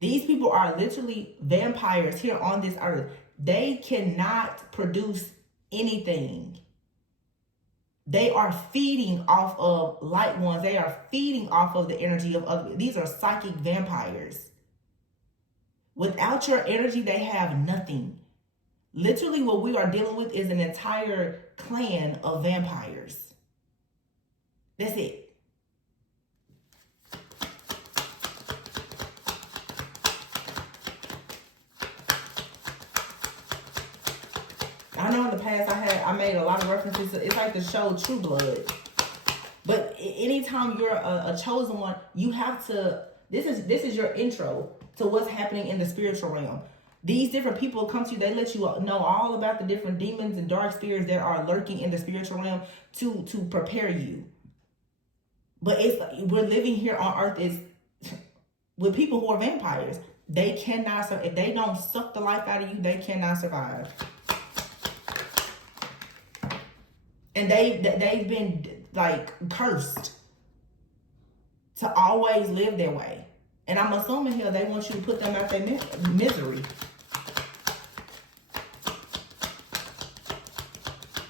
These people are literally vampires here on this earth. They cannot produce anything. They are feeding off of light ones. They are feeding off of the energy of others. These are psychic vampires. Without your energy, they have nothing. Literally, what we are dealing with is an entire clan of vampires. That's it. I know in the past I made a lot of references to, it's like the show True Blood. But anytime you're a chosen one, you have to, this is your intro to what's happening in the spiritual realm. These different people come to you, they let you know all about the different demons and dark spirits that are lurking in the spiritual realm to prepare you. But it's we're living here on earth is with people who are vampires. They cannot, if they don't suck the life out of you, they cannot survive. And they've been like cursed to always live their way. And I'm assuming here they want you to put them out their misery.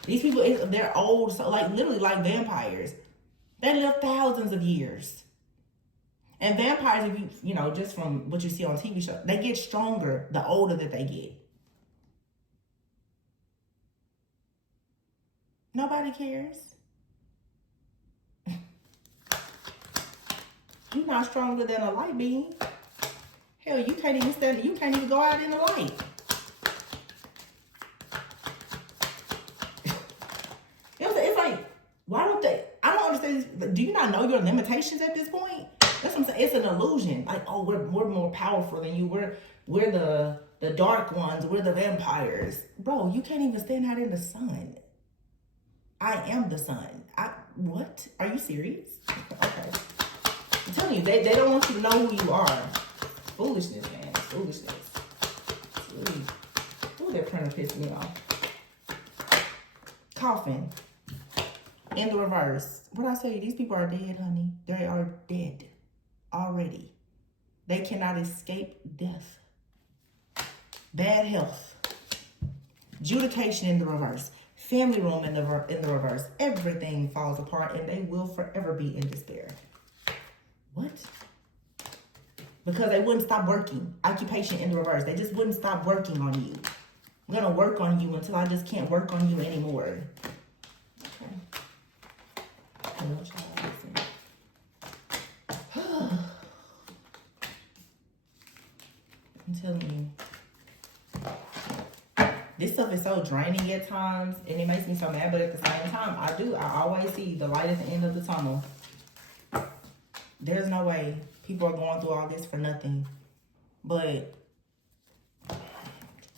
These people, they're old, so like literally like vampires. They live thousands of years. And vampires, if you know, just from what you see on TV shows, they get stronger the older that they get. Nobody cares. You're not stronger than a light being. Hell, you can't even stand, you can't even go out in the light. It's like, why don't they, I don't understand. Do you not know your limitations at this point? That's what I'm saying. It's an illusion. Like, oh, we're more powerful than you. We're the dark ones. We're the vampires. Bro, you can't even stand out in the sun. I am the sun. What? Are you serious? Okay. I'm telling you, they don't want you to know who you are. Foolishness, man. Foolishness. Ooh, that printer pissed me off. Coughing. In the reverse, what I tell you, these people are dead, honey. They are dead already. They cannot escape death. Bad health. Adjudication in the reverse. Family room in the reverse. Everything falls apart and they will forever be in despair. What? Because they wouldn't stop working. Occupation in the reverse. They just wouldn't stop working on you. I'm going to work on you until I just can't work on you anymore. Okay. I'm telling you. This stuff is so draining at times, and it makes me so mad, but at the same time, I always see the light at the end of the tunnel. There's no way people are going through all this for nothing, but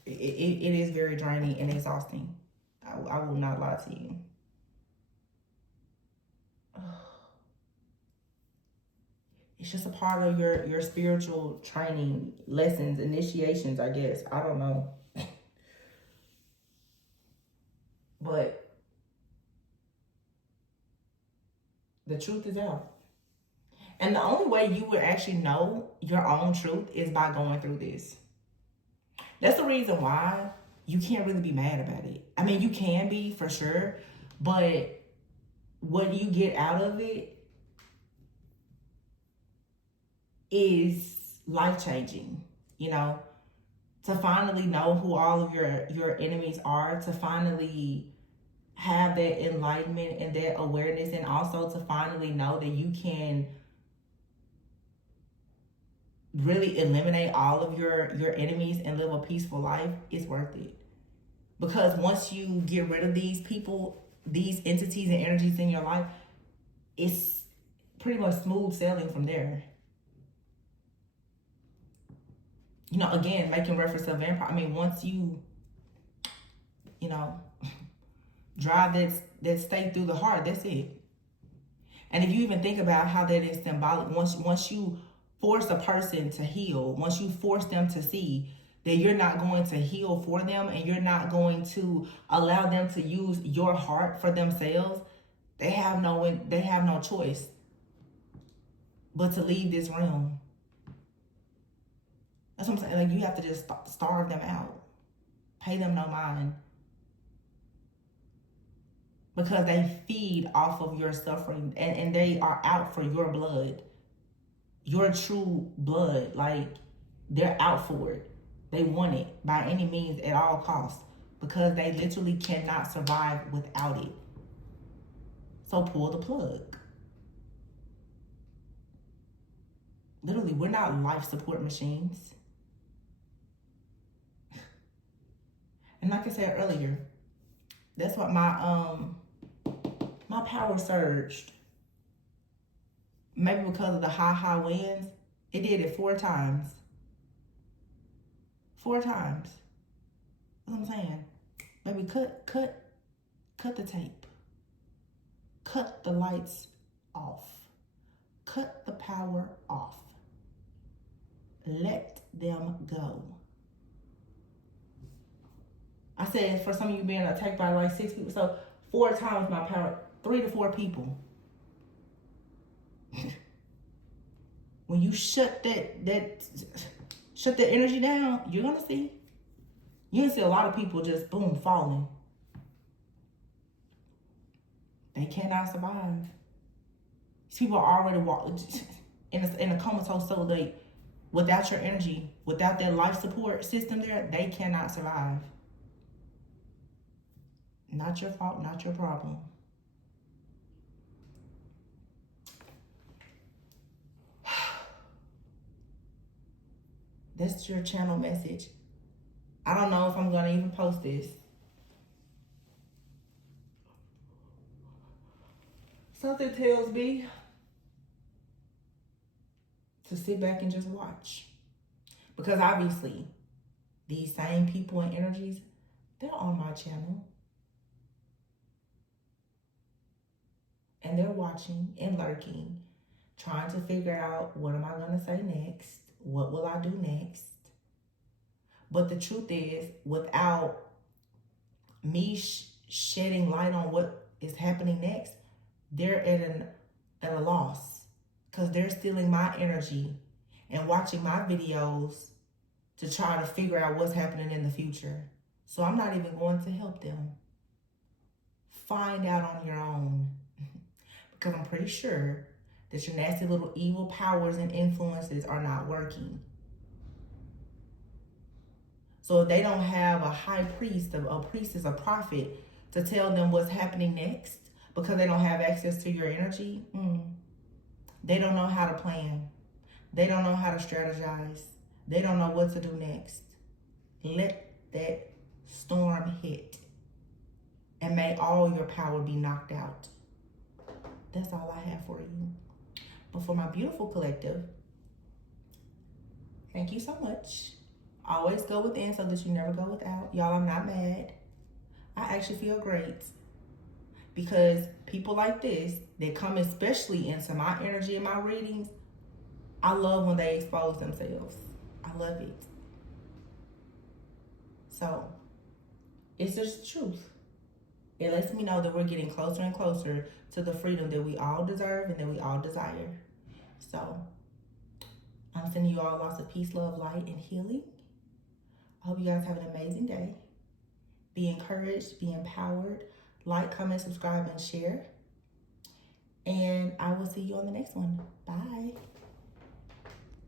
it is very draining and exhausting. I will not lie to you. It's just a part of your spiritual training, lessons, initiations, I guess. I don't know. But the truth is out. And the only way you would actually know your own truth is by going through this. That's the reason why you can't really be mad about it. I mean, you can be for sure, but what you get out of it is life-changing, you know? To finally know who all of your enemies are, to finally have that enlightenment and that awareness, and also to finally know that you can really eliminate all of your enemies and live a peaceful life, is worth it. Because once you get rid of these people, these entities and energies in your life, it's pretty much smooth sailing from there. You know, again, making reference to vampire. I mean, once you know, drive that stake through the heart, that's it. And if you even think about how that is symbolic, once you force a person to heal, once you force them to see that you're not going to heal for them and you're not going to allow them to use your heart for themselves, they have no choice but to leave this realm. That's what I'm saying. Like, you have to just starve them out. Pay them no mind. Because they feed off of your suffering. And they are out for your blood. Your true blood. Like, they're out for it. They want it by any means at all costs. Because they literally cannot survive without it. So pull the plug. Literally, we're not life support machines. And like I said earlier, that's what my power surged. Maybe because of the high winds. It did it 4 times. 4 times. That's what I'm saying. Maybe cut the tape. Cut the lights off. Cut the power off. Let them go. I said, for some of you being attacked by like 6 people. So 4 times my power, 3 to 4 people. When you shut shut the energy down, you're gonna see. You're gonna see a lot of people just boom falling. They cannot survive. These people are already in a comatose state. Without your energy, without that life support system there, they cannot survive. Not your fault, not your problem. That's your channel message. I don't know if I'm going to even post this. Something tells me to sit back and just watch. Because obviously, these same people and energies, they're on my channel. And they're watching and lurking, trying to figure out, what am I going to say next? What will I do next? But the truth is, without me shedding light on what is happening next, they're at a loss because they're stealing my energy and watching my videos to try to figure out what's happening in the future. So I'm not even going to help them. Find out on your own. Because I'm pretty sure that your nasty little evil powers and influences are not working. So if they don't have a high priest, a priestess, a prophet to tell them what's happening next, because they don't have access to your energy, they don't know how to plan. They don't know how to strategize. They don't know what to do next. Let that storm hit. And may all your power be knocked out. That's all I have for you. But for my beautiful collective, thank you so much. Always go within so that you never go without. Y'all, I'm not mad. I actually feel great. Because people like this, they come especially into my energy and my readings. I love when they expose themselves. I love it. So, it's just the truth. It lets me know that we're getting closer and closer to the freedom that we all deserve and that we all desire. So, I'm sending you all lots of peace, love, light, and healing. I hope you guys have an amazing day. Be encouraged, be empowered. Like, comment, subscribe, and share. And I will see you on the next one. Bye.